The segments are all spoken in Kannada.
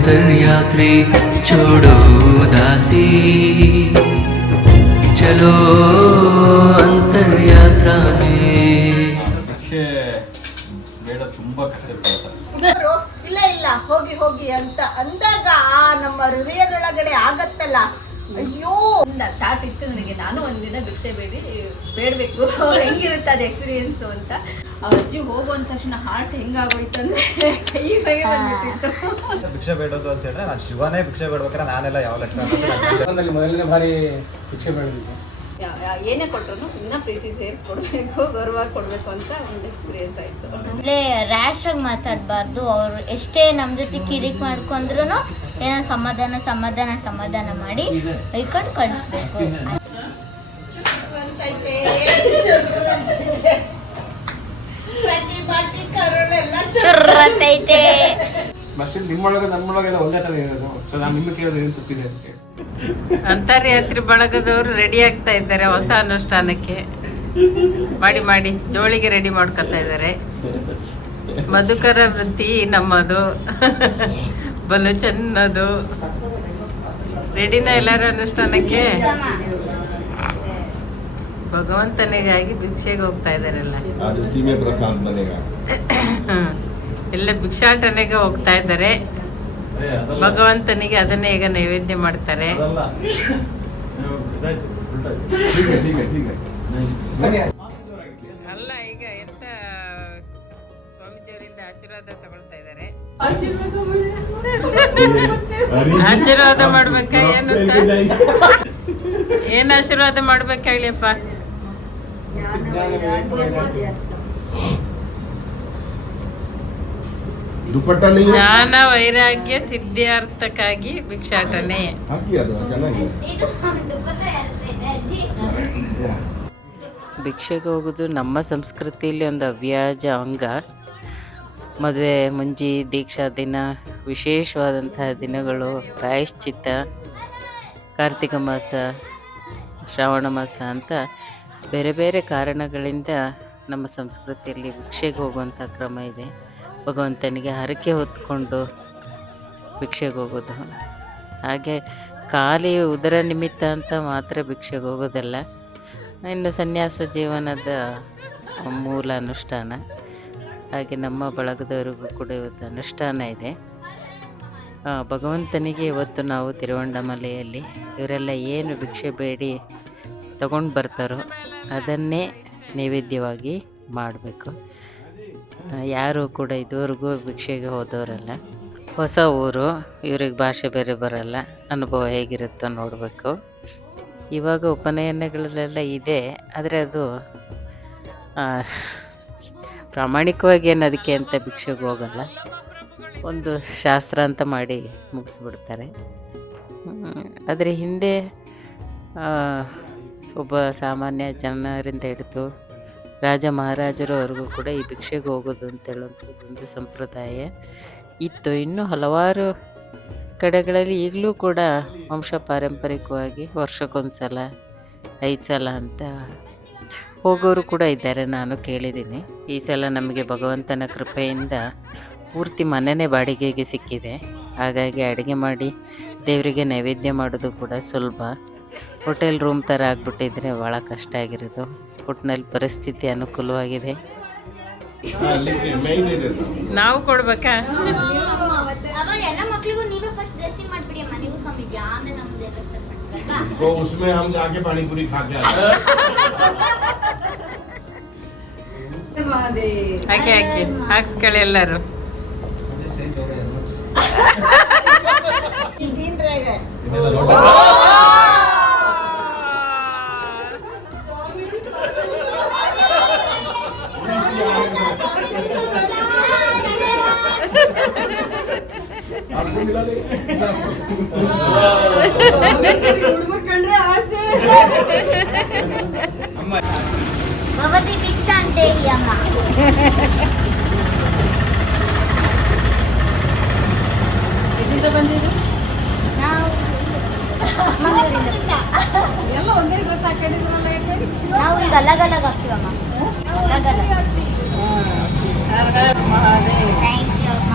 अंतरयात्री छोड़ो दासी चलो अंतरयात्रा में ಭಿಕ್ಷೆ ಬೇಡ ತುಂಬಾ ಕಷ್ಟ ಇಲ್ಲ ಇಲ್ಲ ಹೋಗಿ ಹೋಗಿ ಅಂತ ಅಂದಾಗ ನಮ್ಮ ಹೃದಯದೊಳಗಡೆ ಆಗತ್ತಲ್ಲ. ಅಯ್ಯೋ ಸ್ಟಾರ್ಟ್ ಇತ್ತು ನನಗೆ, ನಾನು ಒಂದಿನ ಭಿಕ್ಷೆ ಬೇಡಬೇಕು ಹೆಂಗಿರುತ್ತೆ ಅದು ಎಕ್ಸ್ಪೀರಿಯನ್ಸು ಅಂತ. ಆ ಅಜ್ಜಿ ಹೋಗುವಂತ ತಕ್ಷಣ ಹಾರ್ಟ್ ಹೆಂಗಾಗೋಯ್ತಂದ್ರೆ ಕೈ ಬಂದ್ಬಿಟ್ಟಿತ್ತು. ಭಿಕ್ಷೆ ಬೇಡೋದು ಅಂತ ಹೇಳಿದ್ರೆ ನಾನು ಶಿವನೇ ಭಿಕ್ಷೆ ಬೇಡ್ಬೇಕಾದ್ರೆ ನಾನೆಲ್ಲ ಯಾವ ಲೆಕ್ಕ ಮೊದಲನೇ ಬಾರಿ ಭಿಕ್ಷೆ ಬೇಡಬೇಕು. ಏನೇ ಕೊಟ್ಟರು ಇನ್ನೂ ಪ್ರೀತಿ ಸೇರಿಸ್ಕೊಡ್ಬೇಕು, ಗೌರವ ಕೊಡಬೇಕು ಅಂತ ಒಂದು ಎಕ್ಸ್ಪೀರಿಯನ್ಸ್ ಆಯಿತು. ಅಂದರೆ ರ್ಯಾಶ್ ಆಗಿ ಮಾತಾಡಬಾರ್ದು. ಅವರು ಎಷ್ಟೇ ನಮ್ಮ ಜೊತೆ ಕಿರಿಕ್ ಮಾಡ್ಕೊಂಡ್ರು ಏನೋ ಸಮಾಧಾನ ಮಾಡಿ ಬೈಕೊಂಡು ಕಳಿಸ್ಬೇಕು. ಚುರ್ರತೈತೆ ನಿಮ್ಮೊಳಗೆ ನಮ್ಮೊಳಗೆಲ್ಲ ಒಂದೇ ಥರ ಇರೋದು. ಸೊ ನಾನು ನಿಮಗೆ ಕೇಳೋದು ಏನು ತಪ್ಪಿದೆ ಅಂತ. ಅಂತರ್ಯಾತ್ರಿ ಬಳಗದವರು ರೆಡಿ ಆಗ್ತಾ ಇದ್ದಾರೆ ಹೊಸ ಅನುಷ್ಠಾನಕ್ಕೆ. ಮಾಡಿ ಜೋಳಿಗೆ ರೆಡಿ ಮಾಡ್ಕೊತಾ ಇದ್ದಾರೆ. ಮಧುಕರ ವೃತ್ತಿ ನಮ್ಮದು ಬಲು ಚೆನ್ನದು. ರೆಡಿನ ಎಲ್ಲರೂ ಅನುಷ್ಠಾನಕ್ಕೆ? ಭಗವಂತನಿಗಾಗಿ ಭಿಕ್ಷೆಗೆ ಹೋಗ್ತಾ ಇದ್ದಾರೆಲ್ಲ. ಎಲ್ಲ ಭಿಕ್ಷಾಟನೆಗೆ ಹೋಗ್ತಾ ಇದ್ದಾರೆ. ಭಗವಂತನಿಗೆ ಅದನ್ನೇ ಈಗ ನೈವೇದ್ಯ ಮಾಡ್ತಾರೆ. ಅಲ್ಲ ಈಗ ಎಂತ ಸ್ವಾಮೀಜಿಯವರಿಂದ ಆಶೀರ್ವಾದ ತಗೊಳ್ತಾ ಇದ್ದಾರೆ. ಆಶೀರ್ವಾದ ಮಾಡ್ಬೇಕ ಏನ್ ಆಶೀರ್ವಾದ ಮಾಡ್ಬೇಕ ಹೇಳಿಯಪ್ಪ? ಜ್ಞಾನ ವೈರಾಗ್ಯ ಸಿದ್ಧಾರ್ಥಕ್ಕಾಗಿ ಭಿಕ್ಷಾಟನೆ. ಭಿಕ್ಷೆಗೆ ಹೋಗೋದು ನಮ್ಮ ಸಂಸ್ಕೃತಿಯಲ್ಲಿ ಒಂದು ಅವ್ಯಾಜ ಅಂಗ. ಮದುವೆ ಮುಂಜಿ ದೀಕ್ಷಾ ದಿನ, ವಿಶೇಷವಾದಂತಹ ದಿನಗಳು, ಪ್ರಾಯಶ್ಚಿತ್ತ, ಕಾರ್ತಿಕ ಮಾಸ, ಶ್ರಾವಣ ಮಾಸ ಅಂತ ಬೇರೆ ಬೇರೆ ಕಾರಣಗಳಿಂದ ನಮ್ಮ ಸಂಸ್ಕೃತಿಯಲ್ಲಿ ಭಿಕ್ಷೆಗೆ ಹೋಗುವಂಥ ಕ್ರಮ ಇದೆ. ಭಗವಂತನಿಗೆ ಹರಕೆ ಹೊತ್ಕೊಂಡು ಭಿಕ್ಷೆಗೆ ಹೋಗೋದು. ಹಾಗೆ ಖಾಲಿ ಉದರ ನಿಮಿತ್ತ ಅಂತ ಮಾತ್ರ ಭಿಕ್ಷೆಗೆ ಹೋಗೋದಲ್ಲ. ಇನ್ನು ಸನ್ಯಾಸ ಜೀವನದ ಮೂಲ ಅನುಷ್ಠಾನ. ಹಾಗೆ ನಮ್ಮ ಬಳಗದವರಿಗೂ ಕೂಡ ಇವತ್ತು ಅನುಷ್ಠಾನ ಇದೆ. ಭಗವಂತನಿಗೆ ಇವತ್ತು ನಾವು ತಿರುವಂಡಮಲೆಯಲ್ಲಿ ಇವರೆಲ್ಲ ಏನು ಭಿಕ್ಷೆ ಬೇಡಿ ತಗೊಂಡು ಬರ್ತಾರೋ ಅದನ್ನೇ ನೈವೇದ್ಯವಾಗಿ ಮಾಡಬೇಕು. ಯಾರು ಕೂಡ ಇದುವರೆಗೂ ಭಿಕ್ಷೆಗೆ ಹೋದವರಲ್ಲ. ಹೊಸ ಊರು, ಇವ್ರಿಗೆ ಭಾಷೆ ಬೇರೆ ಬರಲ್ಲ, ಅನುಭವ ಹೇಗಿರುತ್ತೋ ನೋಡಬೇಕು. ಇವಾಗ ಉಪನಯನಗಳಲ್ಲೆಲ್ಲ ಇದೆ, ಆದರೆ ಅದು ಪ್ರಾಮಾಣಿಕವಾಗಿ ಏನು ಅದಕ್ಕೆ ಅಂತ ಭಿಕ್ಷೆಗೆ ಹೋಗಲ್ಲ. ಒಂದು ಶಾಸ್ತ್ರ ಅಂತ ಮಾಡಿ ಮುಗಿಸ್ಬಿಡ್ತಾರೆ. ಅದರ ಹಿಂದೆ ಒಬ್ಬ ಸಾಮಾನ್ಯ ಜನರಿಂದ ಹಿಡಿದು ರಾಜ ಮಹಾರಾಜರವರೆಗೂ ಕೂಡ ಈ ಭಿಕ್ಷೆಗೆ ಹೋಗೋದು ಅಂತೇಳುವಂಥದ್ದು ಒಂದು ಸಂಪ್ರದಾಯ ಇತ್ತು. ಇನ್ನೂ ಹಲವಾರು ಕಡೆಗಳಲ್ಲಿ ಈಗಲೂ ಕೂಡ ವಂಶ ಪಾರಂಪರಿಕವಾಗಿ ವರ್ಷಕ್ಕೊಂದು ಸಲ 5 ಸಲ ಅಂತ ಹೋಗೋರು ಕೂಡ ಇದ್ದಾರೆ, ನಾನು ಕೇಳಿದ್ದೀನಿ. ಈ ಸಲ ನಮಗೆ ಭಗವಂತನ ಕೃಪೆಯಿಂದ ಪೂರ್ತಿ ಮನೆಯೇ ಬಾಡಿಗೆಗೆ ಸಿಕ್ಕಿದೆ. ಹಾಗಾಗಿ ಅಡುಗೆ ಮಾಡಿ ದೇವರಿಗೆ ನೈವೇದ್ಯ ಮಾಡೋದು ಕೂಡ ಸುಲಭ. ಹೋಟೆಲ್ ರೂಮ್ ಥರ ಆಗಿಬಿಟ್ಟಿದ್ರೆ ಭಾಳ ಕಷ್ಟ ಆಗಿರೋದು. ಒಟ್ಟಿನಲ್ಲಿ ಪರಿಸ್ಥಿತಿ ಅನುಕೂಲವಾಗಿದೆ. ನಾವು ಕೊಡ್ಬೇಕಾ? ಎಲ್ಲ ಮಕ್ಕಳಿಗೂ ನೀವೇ ಫಸ್ಟ್ ಡ್ರೆಸ್ಸಿಂಗ್ ಮಾಡ್ಬಿಡಿ. ಮನೆಗೂ ಸ್ವಾಮೀಜಿ, ಆಮೇಲೆ ನಮ್ದೆಲ್ಲ ಹಾಕಿ ಹಾಕ್ಸ್ಕೊಳ್ಳಿ ಎಲ್ಲರೂ. ಭವತಿ ಭಿಕ್ಷಾ ಅಂತ ಹೇಳಿ ಅಮ್ಮ. ನಾವು ನಾವು ಈಗ ಅಲಗ್ ಹಾಕ್ತೀವಮ್ಮ. ಥ್ಯಾಂಕ್ ಯು ಅಮ್ಮ.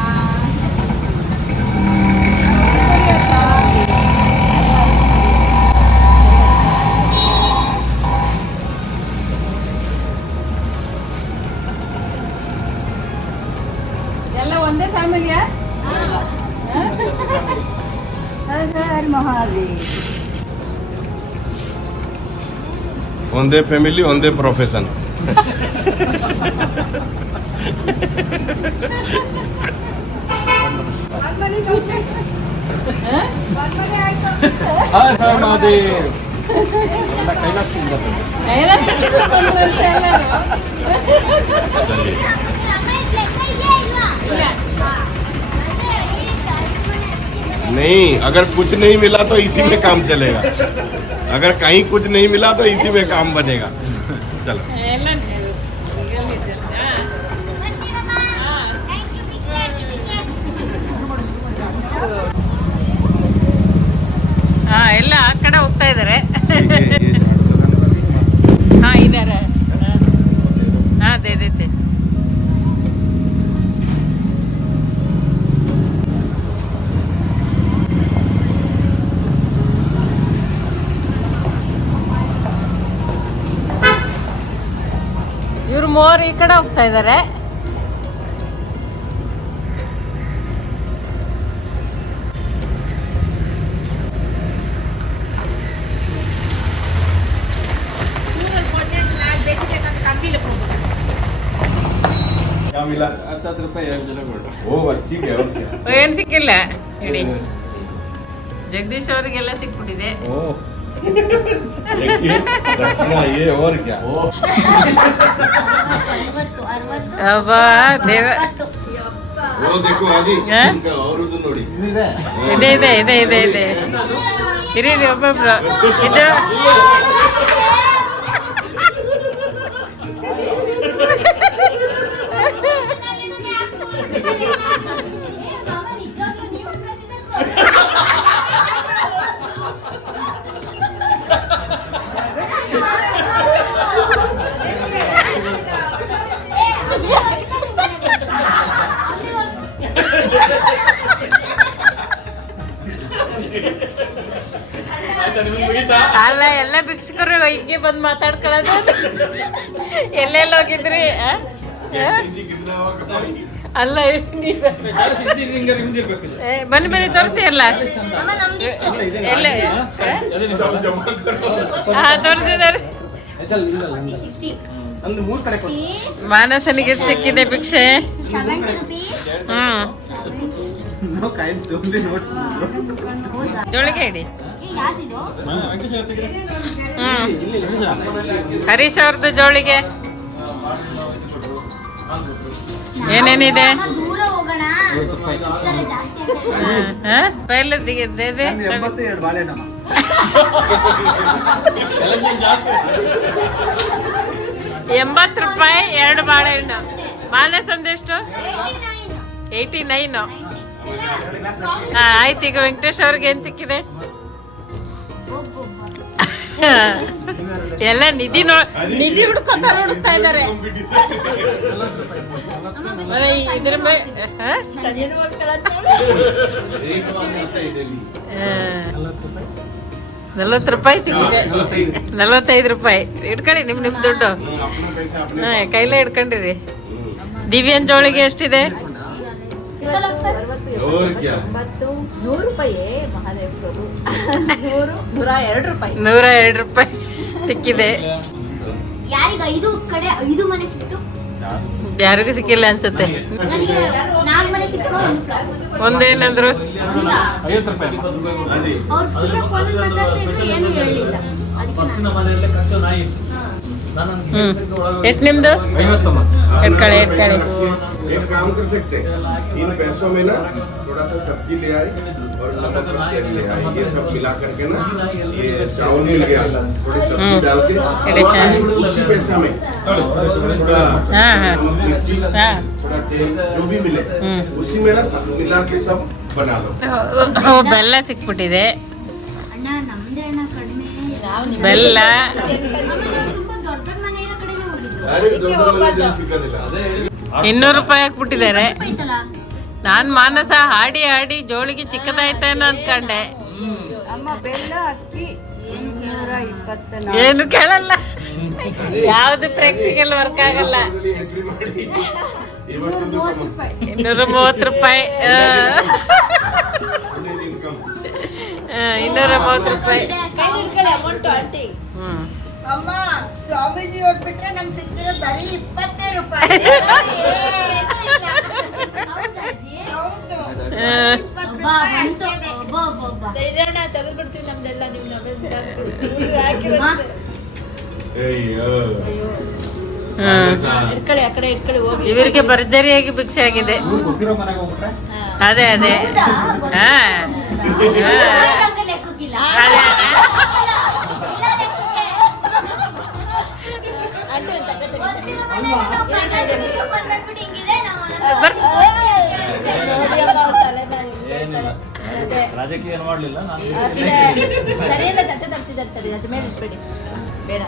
ಒಂದೇ ಫ್ಯಾಮಿಲಿ ಒಂದೇ ಪ್ರೊಫೆಷನ್. नहीं, अगर कुछ नहीं मिला तो इसी में काम चलेगा. अगर कहीं कुछ नहीं मिला तो इसी में काम बनेगा. चलो. ಹಾ ಎಲ್ಲ ಆ ಕಡೆ ಹೋಗ್ತಾ ಇದಾರೆ. ಹಾ ಇದಾರೆ. ಹಾ ದೇದೈತೆ. ಇವ್ರು ಮೂವರು ಈ ಕಡೆ ಹೋಗ್ತಾ ಇದಾರೆ. क्या मिला? 10 ರೂಪಾಯಿ 2 ಜನ ಕೊಡು. वो अच्छी है और क्या? ಏನ್ ಸಿಕ್ಕಿಲ್ಲ ಇಡಿ. ಜಗದೀಶ್ ಅವ್ರಿಗೆಲ್ಲ ಸಿಕ್ಬಿಟ್ಟಿದೆ. देखिए, रखना ये और क्या? ಅಬ್ಬಾ ದೇವ. वो देखो आदि, हाँ? इनका और उधर नोड़ी. ಇದೆ ಇದೆ ಇದೆ ಇದೆ ಇದೆ. ಇರಿ ಒಬ್ಬೊಬ್ರು ಇದು ಅಲ್ಲ ಎಲ್ಲ ಭಿಕ್ಷುಕರು ಹಿಂಗೆ ಬಂದು ಮಾತಾಡ್ಕೊಳ್ಳೋದು. ಎಲ್ಲೆಲ್ಲ ಹೋಗಿದ್ರಿ? ಅಲ್ಲ ಬನ್ನಿ ಬನ್ನಿ ತೋರಿಸಿ ಎಲ್ಲ ಎಲ್ಲ ಹಾ ತೋರಿಸಿ ತೋರಿಸಿ. ಮಾನಸನಿಗೆ ಎಷ್ಟು ಸಿಕ್ಕಿದೆ ಭಿಕ್ಷೆ? ಜೋಳಿಗೆ ಇಡಿ. ಹರೀಶ್ ಅವ್ರದ್ದು ಜೋಳಿಗೆ ಏನೇನಿದೆ? ಪೈಲೆ ದಿಗಿದೆ 82 ಬಾಳೆಹಣ್ಣಮ್ಮ. 80 ರೂಪಾಯಿ 2 ಬಾಳೆಹಣ್ಣು. ಮಾನಸ್ ಅಂದೆಷ್ಟು? 89. ಆಯ್ತು. ಈಗ ವೆಂಕಟೇಶ್ ಅವ್ರಿಗೆ ಏನ್ ಸಿಕ್ಕಿದೆ? ಎಲ್ಲ ನಿಧಿ ಹುಡ್ಕೋತಾರ ಹುಡುಕ್ತಾ ಇದಾರೆ. ಇದ್ರ 40 ರೂಪಾಯಿ ಸಿಕ್ಕಿದೆ. 45 ರೂಪಾಯಿ ಇಟ್ಕೊಳ್ಳಿ. ನಿಮ್ ದುಡ್ಡು ಕೈಲೇ ಇಟ್ಕೊಂಡಿರಿ. ದಿವ್ಯನ್ ಜೋಳಿಗೆ ಎಷ್ಟಿದೆ? 100 ರೂಪಾಯಿ ಮಹಾದೇವ್ ಪ್ರಭು. 102 ರೂಪಾಯಿ. 102 ರೂಪಾಯಿ ಸಿಕ್ಕಿದೆ. ಯಾರಿಗೂ ಸಿಕ್ಕಿಲ್ಲ ಅನ್ಸುತ್ತೆ. ಒಂದೇನಂದ್ರು? 50 ರೂಪಾಯಿ. ಎಷ್ಟು ನಿಮ್ದು? ಇಟ್ಕೊಳ್ಳಿ ಇಟ್ಕೊಳ್ಳಿ. एक काम कर सकते हैं, इन पैसों में ना थोड़ा सा सब्जी ले आए और नमक और तेल ले आए. ये सब मिला करके ना ये चावल मिल गया, थोड़ी सब्जी डाल के उसी पैसा में थोड़ा नमक मिर्ची थोड़ा तेल जो भी मिले उसी में ना सब मिला के सब बना लो. ಬೆಲ್ಲ ಸಿಕ್ಬಿಟ್ಟಿದೆ. ಬೆಲ್ಲ 200 ರೂಪಾಯಿ ಹಾಕ್ಬಿಟ್ಟಿದ್ದಾರೆ. ನಾನ್ ಮಾನಸ ಹಾಡಿ ಹಾಡಿ ಜೋಳಿಗೆ ಚಿಕ್ಕದಾಯ್ತೇನೋ ಅನ್ಕೊಂಡೆ. ಏನು ಕೇಳಲ್ಲ. ಯಾವ್ದು ಪ್ರಾಕ್ಟಿಕಲ್ ವರ್ಕ್ ಆಗಲ್ಲ. 230 ರೂಪಾಯಿ. 230 ರೂಪಾಯಿ. Amount aunty. ಅಮ್ಮ ಸ್ವಾಮೀಜಿ ಹೊಟ್ಬಿಟ್ರೆ ನಂಗೆ ಸಿಕ್ಕಿರೋ ಬರೀ 20 ರೂಪಾಯಿ. ಹೌದು. ಧೈರ್ಯನ ತೆಗೆದ್ಬಿಡ್ತೀವಿ ನಮ್ದೆಲ್ಲ ನೀವು ಇಟ್ಕೊಳ್ಳಿ, ಆ ಕಡೆ ಇಟ್ಕೊಳ್ಳಿ ಹೋಗಿ. ಇವರಿಗೆ ಭರ್ಜರಿಯಾಗಿ ಭಿಕ್ಷೆ ಆಗಿದೆ. ಗೊತ್ತಿರೋ ಮನೆಗೆ ಹೋಗ್ಬಿಟ್ರೆ ಅದೇ ಅದೇ ಹಾ ರಾಜಕೀಯ ಏನು ಮಾಡ್ಲಿಲ್ಲ ನಾನು. ಸರಿಯಲ್ಲ ತಟ್ಟೆ ತಪ್ಪಿದ್ದಾರೆ, ಅದ್ರ ಮೇಲೆ ಇಟ್ಬೇಡಿ ಬೇಡ.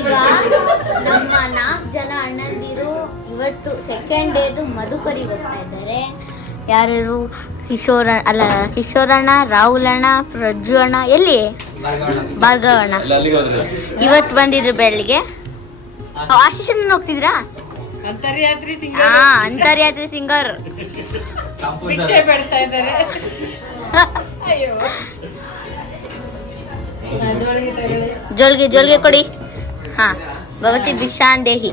ಈಗ ನಮ್ಮ 4 ಜನ ಅಣ್ಣಂದಿರು ಇವತ್ತು ಸೆಕೆಂಡ್ ಡೇದು ಮಧುಕರಿ ಬರ್ತಾ ಇದ್ದಾರೆ. ಯಾರ್ಯಾರು? ಕಿಶೋರಣ್ಣ, ರಾಹುಲಣ್ಣ, ಪ್ರಜ್ಜು ಅಣ್ಣ, ಎಲ್ಲಿ ಭಾರ್ಗವ ಅಣ್ಣ ಇವತ್ತು ಬಂದಿದ್ರು ಬೆಳಿಗ್ಗೆ. ಆಶೀಶ್ ಅಣ್ಣ ಹೋಗ್ತಿದ್ರಾ? ಅಂತರ್ಯಾತ್ರಿ ಸಿಂಗರ್ ಜೋಲ್ಗೆ ಕೊಡಿ. ಹಾ, ಭವತಿ ಭಿಕ್ಷಾನ್ ದೇಹಿ.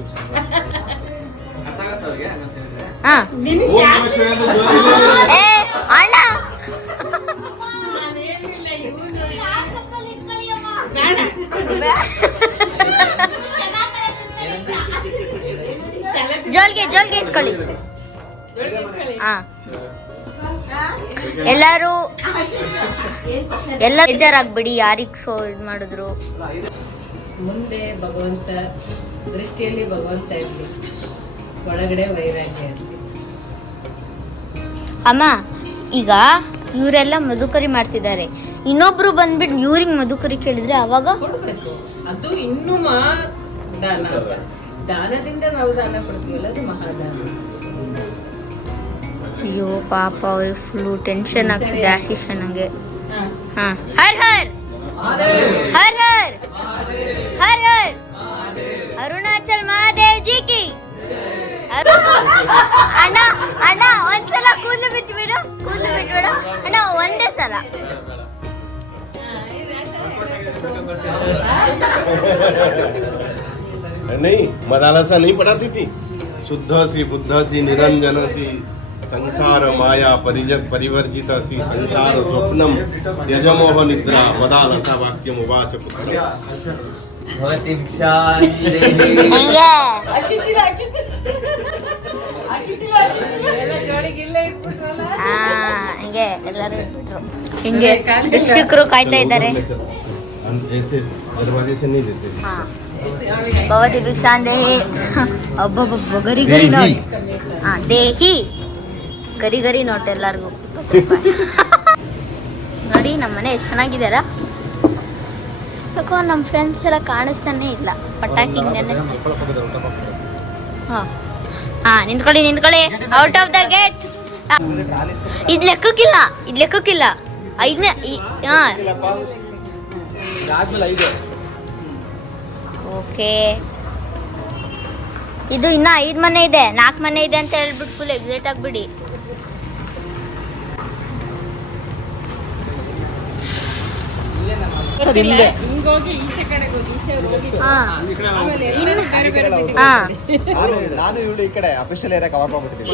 ಹಾ ಏ ಅಣ್ಣ ಜೋಲ್ಗೆ ಇಸ್ಕೊಳ್ಳಿ. ಹಾ, ಎಲ್ಲರೂ ಬೇಜಾರಾಗ್ಬಿಡಿ ಯಾರಿಗೆ ಇದು ಮಾಡಿದ್ರು. ಮುಂದೆ ಭಗವಂತ ದೃಷ್ಟಿಯಲ್ಲಿ ಭಗವಂತ ಇರಲಿ, ಒಳಗಡೆ ವೈರಾಗ್ಯ ಇರಲಿ. ಅಮ್ಮ, ಈಗ ಇವರೆಲ್ಲ ಮಧುಕರಿ ಮಾಡ್ತಿದ್ದಾರೆ, ಇನ್ನೊಬ್ರು ಬಂದ್ಬಿಟ್ಟು ಇವ್ರಿಗೆ ಮಧುಕರಿ ಕೇಳಿದ್ರೆ ಅವಾಗ ಕೊಡ್ಬೇಕು. ಅದು ಇನ್ನೂ ದಾನ. ದಾನದಿಂದ ನಾವು ದಾನ ಕೊಡ್ತೀವಲ್ಲ, ಅದು ಮಹಾದಾನ. ಅಯ್ಯೋ ಪಾಪ, ಅವ್ರಿಗೆ ಫುಲ್ಲು ಟೆನ್ಷನ್ ಆಗ್ತಿದೆ ಆಶೀಶ್ ಅಣ್ಣಂಗೆ. ಹಾ, ಹರ್ ಹರ್ ಹರ್ ಹರ್ ಹರ್ ಹರ್ ಅರುಣಾಚಲ್ ಮಹಾದೇವ್ ಜಿ ಕಿ. ಅಣ್ಣ ಅಣ್ಣ ಒಂದ್ಸಲ ಕೂದಲು ಬಿಟ್ಬಿಡು ಅಣ್ಣ, ಒಂದೇ ಸಲ. नहीं, मदालसा नहीं पढ़ाती थी. शुद्ध सी बुद्ध सी निरंजन सी संसार माया परिवर्जित सी संसार स्वप्नम त्यजमोह निद्रा मदालसा वाक्यम उवाच पुत्र. भवति भिक्षां देहि. ಹಿಂಗೆ ಹಿಂಗೆ ಎಲ್ಲರೂ ಇಟ್ಬಿಟ್ರು. ಹಿಂಗೆ ಶಿಕ್ಷಕರು ಕಾಯ್ತಾ ಇದ್ದಾರೆ. ऐसे दरवाजे से नहीं देते. ಹಾ, ಭವತಿ ಭಿಕ್ಷಾನ್ ದೇಹಿ. ಒಬ್ಬೊಬ್ಬ ಗರಿ ಗರಿ ನೋಟ್. ಹಾ, ದೇಹಿ ಗರಿ ಗರಿ ನೋಟ್ ಎಲ್ಲರಿಗೂ 20 ರೂಪಾಯಿ. ನೋಡಿ ನಮ್ಮ ಮನೆ ಎಷ್ಟು ಚೆನ್ನಾಗಿದಾರ. ಯಾಕೋ ನಮ್ಮ ಫ್ರೆಂಡ್ಸ್ ಎಲ್ಲ ಕಾಣಿಸ್ತಾನೆ ಇಲ್ಲ. ಪಟಾಕಿ ಹಾ, ನಿಂತ್ಕೊಳ್ಳಿ. Out of the gate. ಇದು ಲೆಕ್ಕಕ್ಕಿಲ್ಲ. 5ನೇ. ಹಾ, ಓಕೆ. ಇದು ಇನ್ನ 5 ಮನೆ ಇದೆ, 4 ಮನೆ ಇದೆ ಅಂತ ಹೇಳ್ಬಿಟ್ಟು ಫುಲ್ ಎಕ್ಸೈಟ್ ಆಗ್ಬಿಡಿ. ಹಿಂಗೋಗಿ ಈಚೆ ಕಡೆಗೆ ಹೋಗಿ, ಈಚೆ ಹೋಗಿ ನಾನು ಇವಳು ಈ ಕಡೆ ಅಫಿಷಿಯಲ್ ಏರಿಯಾ ಕವರ್ ಮಾಡ್ಬಿಟ್ಟಿದ್ದೀವಿ.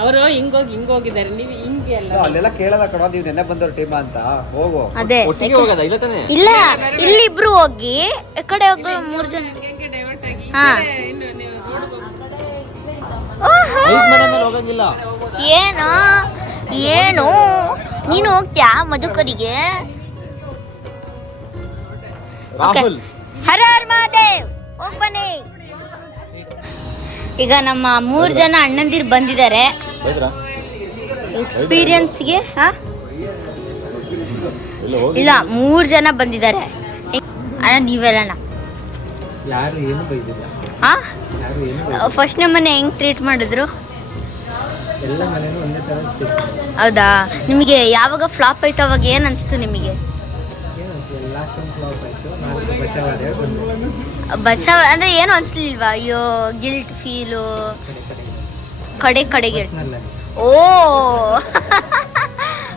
ಅವರು ಹಿಂಗೋಗಿದ್ದಾರೆ, ನೀವು ಹಿಂಗೆ ಅಲ್ಲ. ಅಲ್ಲೆಲ್ಲ ಕೇಳಲ್ಲ ಕಣ, ನೀವು ನೆನ್ನೆ ಬಂದವ್ರ ಟೀಮ್ ಅಂತ. ಹೋಗು. ಅದೇ ಇಲ್ಲ, ಇಲ್ಲಿ ಇಬ್ರು ಹೋಗಿ ಈ ಕಡೆ ಹೋಗಿ 3 ಜನ. ಡೈವರ್ಟ್ ಆಗಿ ಹಾ, ಇನ್ನು ನೀವು ರೋಡ್ಗೆ ಹೋಗಂಗಿಲ್ಲ. ಏನು ನೀನು ಹೋಗ್ತೀಯಾ ಮಧುಕರಿಗೆ? ರಾಹುಲ್, ಹರ ಹರ್ ಮಹಾದೇವ್, ಹೋಗ್ ಬನ್ನಿ. ಈಗ ನಮ್ಮ 3 ಜನ ಅಣ್ಣಂದಿರು ಬಂದಿದ್ದಾರೆ ಎಕ್ಸ್ಪೀರಿಯನ್ಸ್ಗೆ. ಇಲ್ಲ, 3 ಜನ ಬಂದಿದ್ದಾರೆ ಅಣ್ಣ. ನೀವೆಲ್ಲಣ್ಣ ಯಾರು ಏನು ಬೈದಿಲ್ಲ. ಹಾ, ಫಸ್ಟ್ ನಮ್ಮನೆ ಹೆಂಗ್ ಟ್ರೀಟ್ ಮಾಡಿದ್ರು? ಎಲ್ಲ ಮನೇನು ಒಂದೇ ಥರ ಇರ್ತಿತ್ತು. ಹೌದಾ? ನಿಮಗೆ ಯಾವಾಗ ಫ್ಲಾಪ್ ಆಯ್ತು ಅವಾಗ ಏನು ಅನಿಸ್ತು ನಿಮಗೆ? ಏನಂತ ಲಾಸ್ಟ್ ಟೈಮ್ ಫ್ಲಾಪ್ ಆಯಿತು, ನಾನು ಬಚಾವಾದೆ ಬಂದು ಬಚಾವ್ ಅಂದರೆ ಏನು ಅನಿಸ್ಲಿಲ್ವಾ? ಅಯ್ಯೋ ಗಿಲ್ಟ್ ಫೀಲು ಕಡೆಗೆ ಓ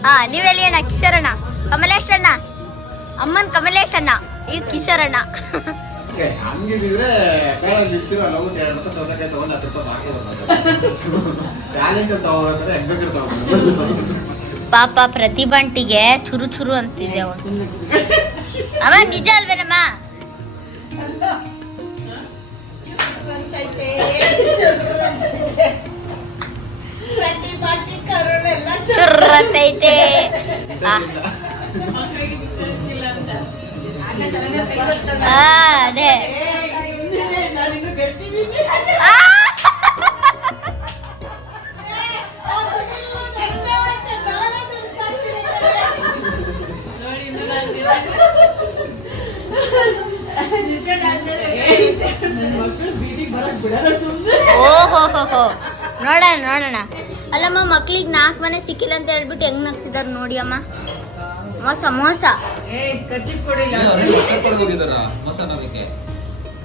ಹಾಂ, ನೀವೆಲ್ಲಿ ಅಣ್ಣ? ಕಿಶೋರಣ್ಣ, ಕಮಲೇಶ್ ಅಣ್ಣ, ಅಮ್ಮನ್ ಕಮಲೇಶ್ ಅಣ್ಣ, ಈಗ ಕಿಶೋರಣ್ಣ. ಹಂಗಿದ್ರೆ ಇರ್ತೀರ ನಾವು 2 ರೂಪಾಯಿ ಸೌತೆಕಾಯಿ ತಗೊಂಡು 10 ರೂಪಾಯಿ ಬಾಕಿ ಬರ್ತದೆ. ಟ್ಯಾಲೆಂಟ್ ತಗೋತಾರೆ, ಹೆಂಗ್ ತಗೋತಾರೆ. ಪಾಪ ಪ್ರತಿಭಂಟಿಗೆ ಚುರು ಚುರು ಅಂತಿದೆ ಅವನು. ಅವ ನಿಜ ಅಲ್ವೇನಮ್ಮ? ಚುರ್ರತೈತೆ. ಅದೇ ಓಹೋ ನೋಡೋಣ. ಅಲ್ಲಮ್ಮ, ಮಕ್ಳಿಗೆ 4 ಮನೆ ಸಿಕ್ಕಿಲ್ಲ ಅಂತ ಹೇಳ್ಬಿಟ್ಟು ಹೆಂಗ್ ನಗ್ತಿದಾರೆ ನೋಡಿ ಅಮ್ಮ. ಮೋಸ ಖರ್ಚಿಪ್ ಕೊಡಿಲ್ಲ,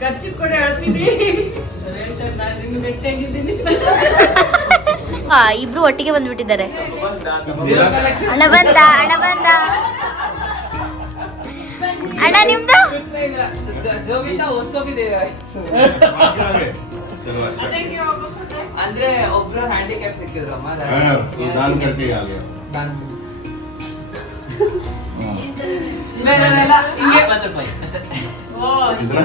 ಖರ್ಚಿಪ್ ಕೊಡಿ ಹೇಳ್ತೀನಿ. ನಾನು ಗಟ್ಟಿಯಾಗಿದ್ದೀನಿ. ಇಬ್ರು ಒಟ್ಟಿಗೆ ಬಂದ್ಬಿಟ್ಟಿದ್ದಾರೆ. ಹಣ ಬಂದ ಅಣ್ಣ ನಿಮ್ದು? ಅಂದ್ರೆ ಒಬ್ರು ಹ್ಯಾಂಡಿಕ್ಯಾಪ್ ಸಿಕ್ಕಿದ್ರು ಅಮ್ಮ. दान करते आ गया ಮೇಲೆಲ್ಲ ಹಿಂಗೆ ಮತ್ತೆ ರೂಪಾಯಿ इतना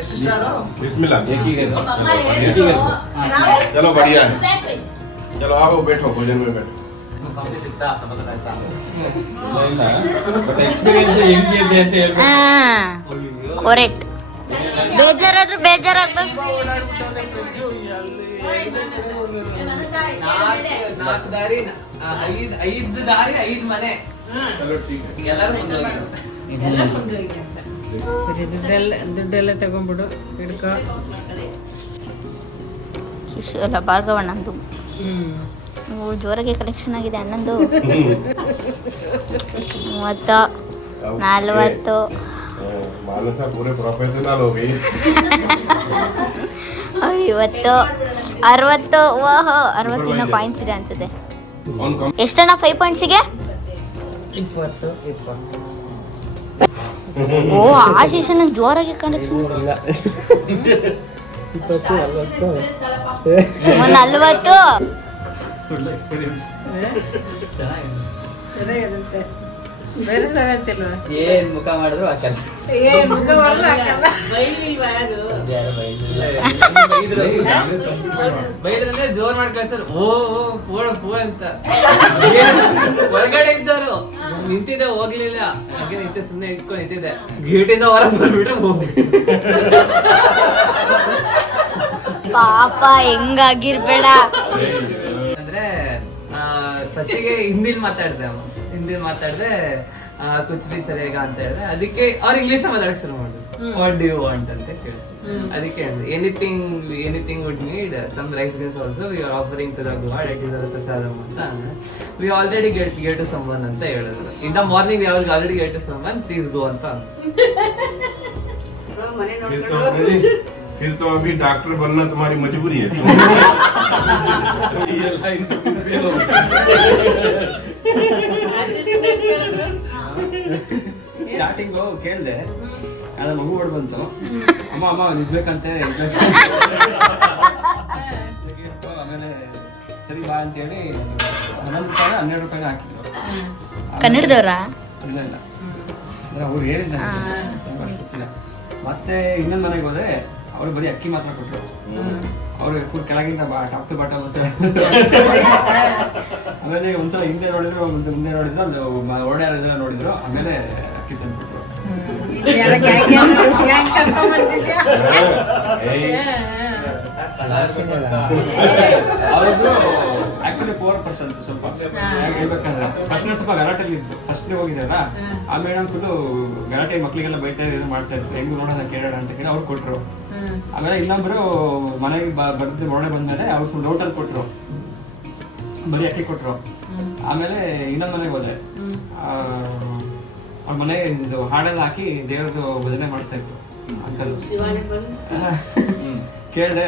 ಎಷ್ಟು ಸ್ಟಾರ್ बिस्मिल्लाह चलो बढ़िया है चलो आओ बैठो भोजन में बैठो ಕಾಫಿ ಸಿಗ್ತಾ ಸಮಾಧಾನ ಆಯ್ತಾ? ಎಕ್ಸ್ಪೀರಿಯನ್ಸ್ ಹೆಂಗಿದೆ ಅಂತ ಹೇಳ್ಬೇಕು. ಕರೆಕ್ಟ್. ಬೇಜಾರಾದ್ರೂ ಬೇಜಾರಾಗ್ಬೇಕು. 4 ದಾರಿ 5 ದಾರಿ 5 ಮನೆ चलो ठीक है ಎಲ್ಲರೂ ಮುಂದೋಗಿದ್ರು. ದುಡ್ಡೆಲ್ಲ ತಗೊಂಡ್ಬಿಡು, ಹಿಡ್ಕೊ. ಅಲ್ಲ ಭಾರ್ಗವಣ್ಣಂದು ಜೋರಾಗಿ ಕಲೆಕ್ಷನ್ ಆಗಿದೆ ಅಣ್ಣಂದು. 30, 40, मानसा पूरे प्रोफेशनल हो गई 50, 60. ಓಹೋ 60 ಇನ್ನೂ ಕಾಯಿನ್ಸ್ ಇದೆ ಅನ್ಸುತ್ತೆ. कौन कौन ಎಷ್ಟಣ್ಣ 5 ಪಾಯಿಂಟ್ಸಿಗೆ? 20 ಓ ಆಶೀಶ್ ನಂಗೆ ಜೋರಾಗಿ ಕಲೆಕ್ಷನ್. 40. ಎಕ್ಸ್ಪೀರಿಯನ್ಸ್ ಚೆನ್ನಾಗಿರುತ್ತೆ. ಬೇರೆ ಸಲ ಚಲೋ. ಏನ್ ಮುಖ ಮಾಡಿದ್ರು ಹಾಕಲ್ಲ. ಮುಖ ಮಾಡಿದ್ರೆ ಹಾಕಲ್ಲ. ಬೈಲಿಲ್ವಾ ಯಾರು? ಬೈದ್ರಂದ್ರೆ ಜೋರ್ ಮಾಡಿ ಕಳ್ಸಲ್ಲ. ಓ ಪೋ ಅಂತ ಹೊರಗಡೆ ಇದ್ದವರು ನಿಂತಿದ್ದೆ, ಹೋಗ್ಲಿಲ್ಲ. ಹಾಗೆ ನಿಂತೆ ಸುಮ್ಮನೆ ಇಟ್ಕೊಂಡು ನಿಂತಿದ್ದೆ. ಗೇಟಿಂದ ಹೊರ ಬಂದ್ಬಿಟ್ಟು ಹೋಗ್ಬಿಟ್ಟು ಪಾಪ ಹೆಂಗಾಗಿರ್ಬೇಡ. ಅಂದ್ರೆ ಫಸ್ಟಿಗೆ ಹಿಂದಿಲ್ ಮಾತಾಡ್ದೆ ಅಮ್ಮ. ಹಿಂದಿಲ್ ಮಾತಾಡ್ದೆ ಕುಚ್ ಬಿ ಸರಿಯಾಗ ಅಂತ ಹೇಳಿದ್ರೆ, ಅದಕ್ಕೆ ಅವ್ರು ಇಂಗ್ಲಿಷ್ ಮಾತಾಡಕ್ ಶುರು ಮಾಡಿದ್ರು. ವಾಟ್ ಡು ಯು ವಾಂಟ್ ಅಂತ ಕೇಳಿದ್ರು. ಅದಕ್ಕೆ anything would need some rice greens also we are offering to the god it is prasadam ಅಂತ. We already get to someone ಅಂತ ಹೇಳಿದ್ರು. In the morning we already get to someone, please go ಅಂತ. फिर तो अभी डॉक्टर बनना तुम्हारी मजबूरी है ये लाइन तो फेल हो ಸ್ಟಾರ್ಟಿಂಗ್ ಕೇಳಿದೆ, ಅದ ಮಗು ಹೊಡ್ ಬಂತು. ಅಮ್ಮ ನಿದ್ಬೇಕಂತೆ ಆಮೇಲೆ ಸರಿ ಬಾ ಅಂತೇಳಿ 11 ರೂಪಾಯಿ 12 ರೂಪಾಯಿ ಹಾಕಿದ್ರು. ಕನ್ನಡದವ್ರಾ? ಇಲ್ಲ ಅಂದ್ರೆ ಅವ್ರು ಹೇಳಿದ ಗೊತ್ತಿಲ್ಲ. ಮತ್ತೆ ಇನ್ನೊಂದು ಮನೆಗೆ ಹೋದ್ರೆ ಅವ್ರು ಬರೀ ಅಕ್ಕಿ ಮಾತ್ರ ಕೊಟ್ಟರು. ಅವ್ರಿಗೆ ಫುಲ್ ಕೆಳಗಿಂದ ಟಾಪ್ ಟು ಬಾಟಮ್. ಆಮೇಲೆ ಒಂದ್ಸಲ ಹಿಂದೆ ನೋಡಿದ್ರು, ಮುಂದೆ ನೋಡಿದ್ರು, ಅಲ್ಲಿ ಓಡಾಡಿದ್ರೆ ನೋಡಿದ್ರು. ಆಮೇಲೆ ಅಕ್ಕಿ ತಂದ್ಬಿಟ್ರು. ಅವ್ರದ್ದು ಆಕ್ಚುಲಿ ಪೋರ್ ಪರ್ಸನ್ಸ್. ಸ್ವಲ್ಪ ಹೇಳ್ಬೇಕಂದ್ರೆ ಫಸ್ಟ್ ಸ್ವಲ್ಪ ಗಲಾಟೆಲಿ ಇದ್ದು. ಫಸ್ಟ್ ಹೋಗಿದ್ದಾರ, ಆ ಮೇಡಮ್ ಫುಲ್ಲು ಗಲಾಟೆ, ಮಕ್ಳಿಗೆಲ್ಲ ಬೈತಾ ಇದು ಮಾಡ್ತಾ ಇದ್ರು. ಹೆಂಗ್ ನೋಡೋಣ ಕೇಳೋಣ ಅಂತ ಕೇಳಿ ಅವ್ರು ಕೊಟ್ರು. ಆಮೇಲೆ ಇನ್ನೊಬ್ರು ಮನೆಗೆ ಬರ್ದು ಹೊರಡೆ ಬಂದ್ಮೇಲೆ ಅವ್ರು ಫುಲ್ ಹೋಟೆಲ್ ಕೊಟ್ರು. ಬರೀ ಅಕ್ಕಿ ಕೊಟ್ಟರು. ಆಮೇಲೆ ಇನ್ನೊಂದು ಮನೆಗೆ ಹೋದೆ. ಅವ್ರ ಮನೆಗೆ ಇದು ಹಾಡೆಲ್ಲ ಹಾಕಿ ದೇವ್ರದ್ದು ಭಜನೆ ಮಾಡ್ತಾ ಇತ್ತು ಅಂಕಲ್. ಕೇಳಿದೆ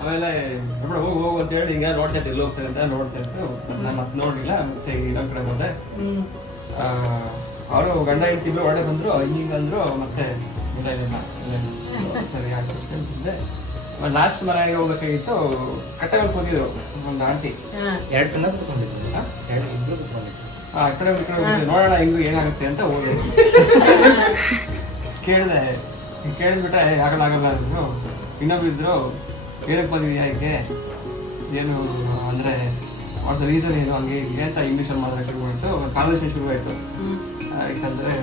ಆಮೇಲೆ ಹೋಗು ಹೋಗು ಅಂತ ಹೇಳಿ ಹಿಂಗೆ ನೋಡ್ತಾ ಇತ್ತು, ಇಲ್ಲಿ ಹೋಗ್ತಾ ಅಂತ ನೋಡ್ತಾ ಇತ್ತು. ನಾನು ಮತ್ತೆ ನೋಡ್ಲಿಲ್ಲ. ಮತ್ತೆ ಇನ್ನೊಂದ್ ಕಡೆ ಹೋದೆ. ಅವರು ಗಂಡ ಹೆಂಡತಿಬ್ರು ಒಳಗೆ ಬಂದ್ರು, ಹಿಂಗಂದ್ರು. ಮತ್ತೆ ಇಲ್ಲ ಇಲ್ಲ ಸರಿ ಆಗ್ತಿದ್ದೆ. ಲಾಸ್ಟ್ ಮನೆಗೆ ಹೋಗ್ಬೇಕಾಗಿತ್ತು. ಕಟ್ಟೆಗಳು ಹೋಗಿದ್ರು ಒಂದು ಆಂಟಿ. 2 ಜನ ಕೂತ್ಕೊಂಡಿದ್ರು. 2 ಇಬ್ರು ಕೂತ್ಕೊಂಡಿದ್ರು. ಆ ಕಡೆ ನೋಡೋಣ ಹೆಂಗು ಏನಾಗುತ್ತೆ ಅಂತ ಹೋದೆ. ಕೇಳಿದ್ಬಿಟ್ರೆ ಆಗಲ್ಲ ಅಂದ್ರು. ಇನ್ನೊಬ್ರು ಇದ್ರು, ಏನಕ್ಕೆ ಬಂದಿದ್ಯಾ ಹೀಗೆ, ಏನು ಅಂದರೆ ವಾಟ್ಸ್ ರೀಸನ್ ಏನು ಹಂಗೆ ಹೀಗೆ ಅಂತ ಇಂಗ್ಲೀಷಲ್ಲಿ ಮಾತಾಡೋಕೆ ಶುರು ಮಾಡಿತು. ಕಾನ್ವರ್ಸೇಷನ್ ಶುರು ಆಯಿತು. ಯಾಕಂದರೆ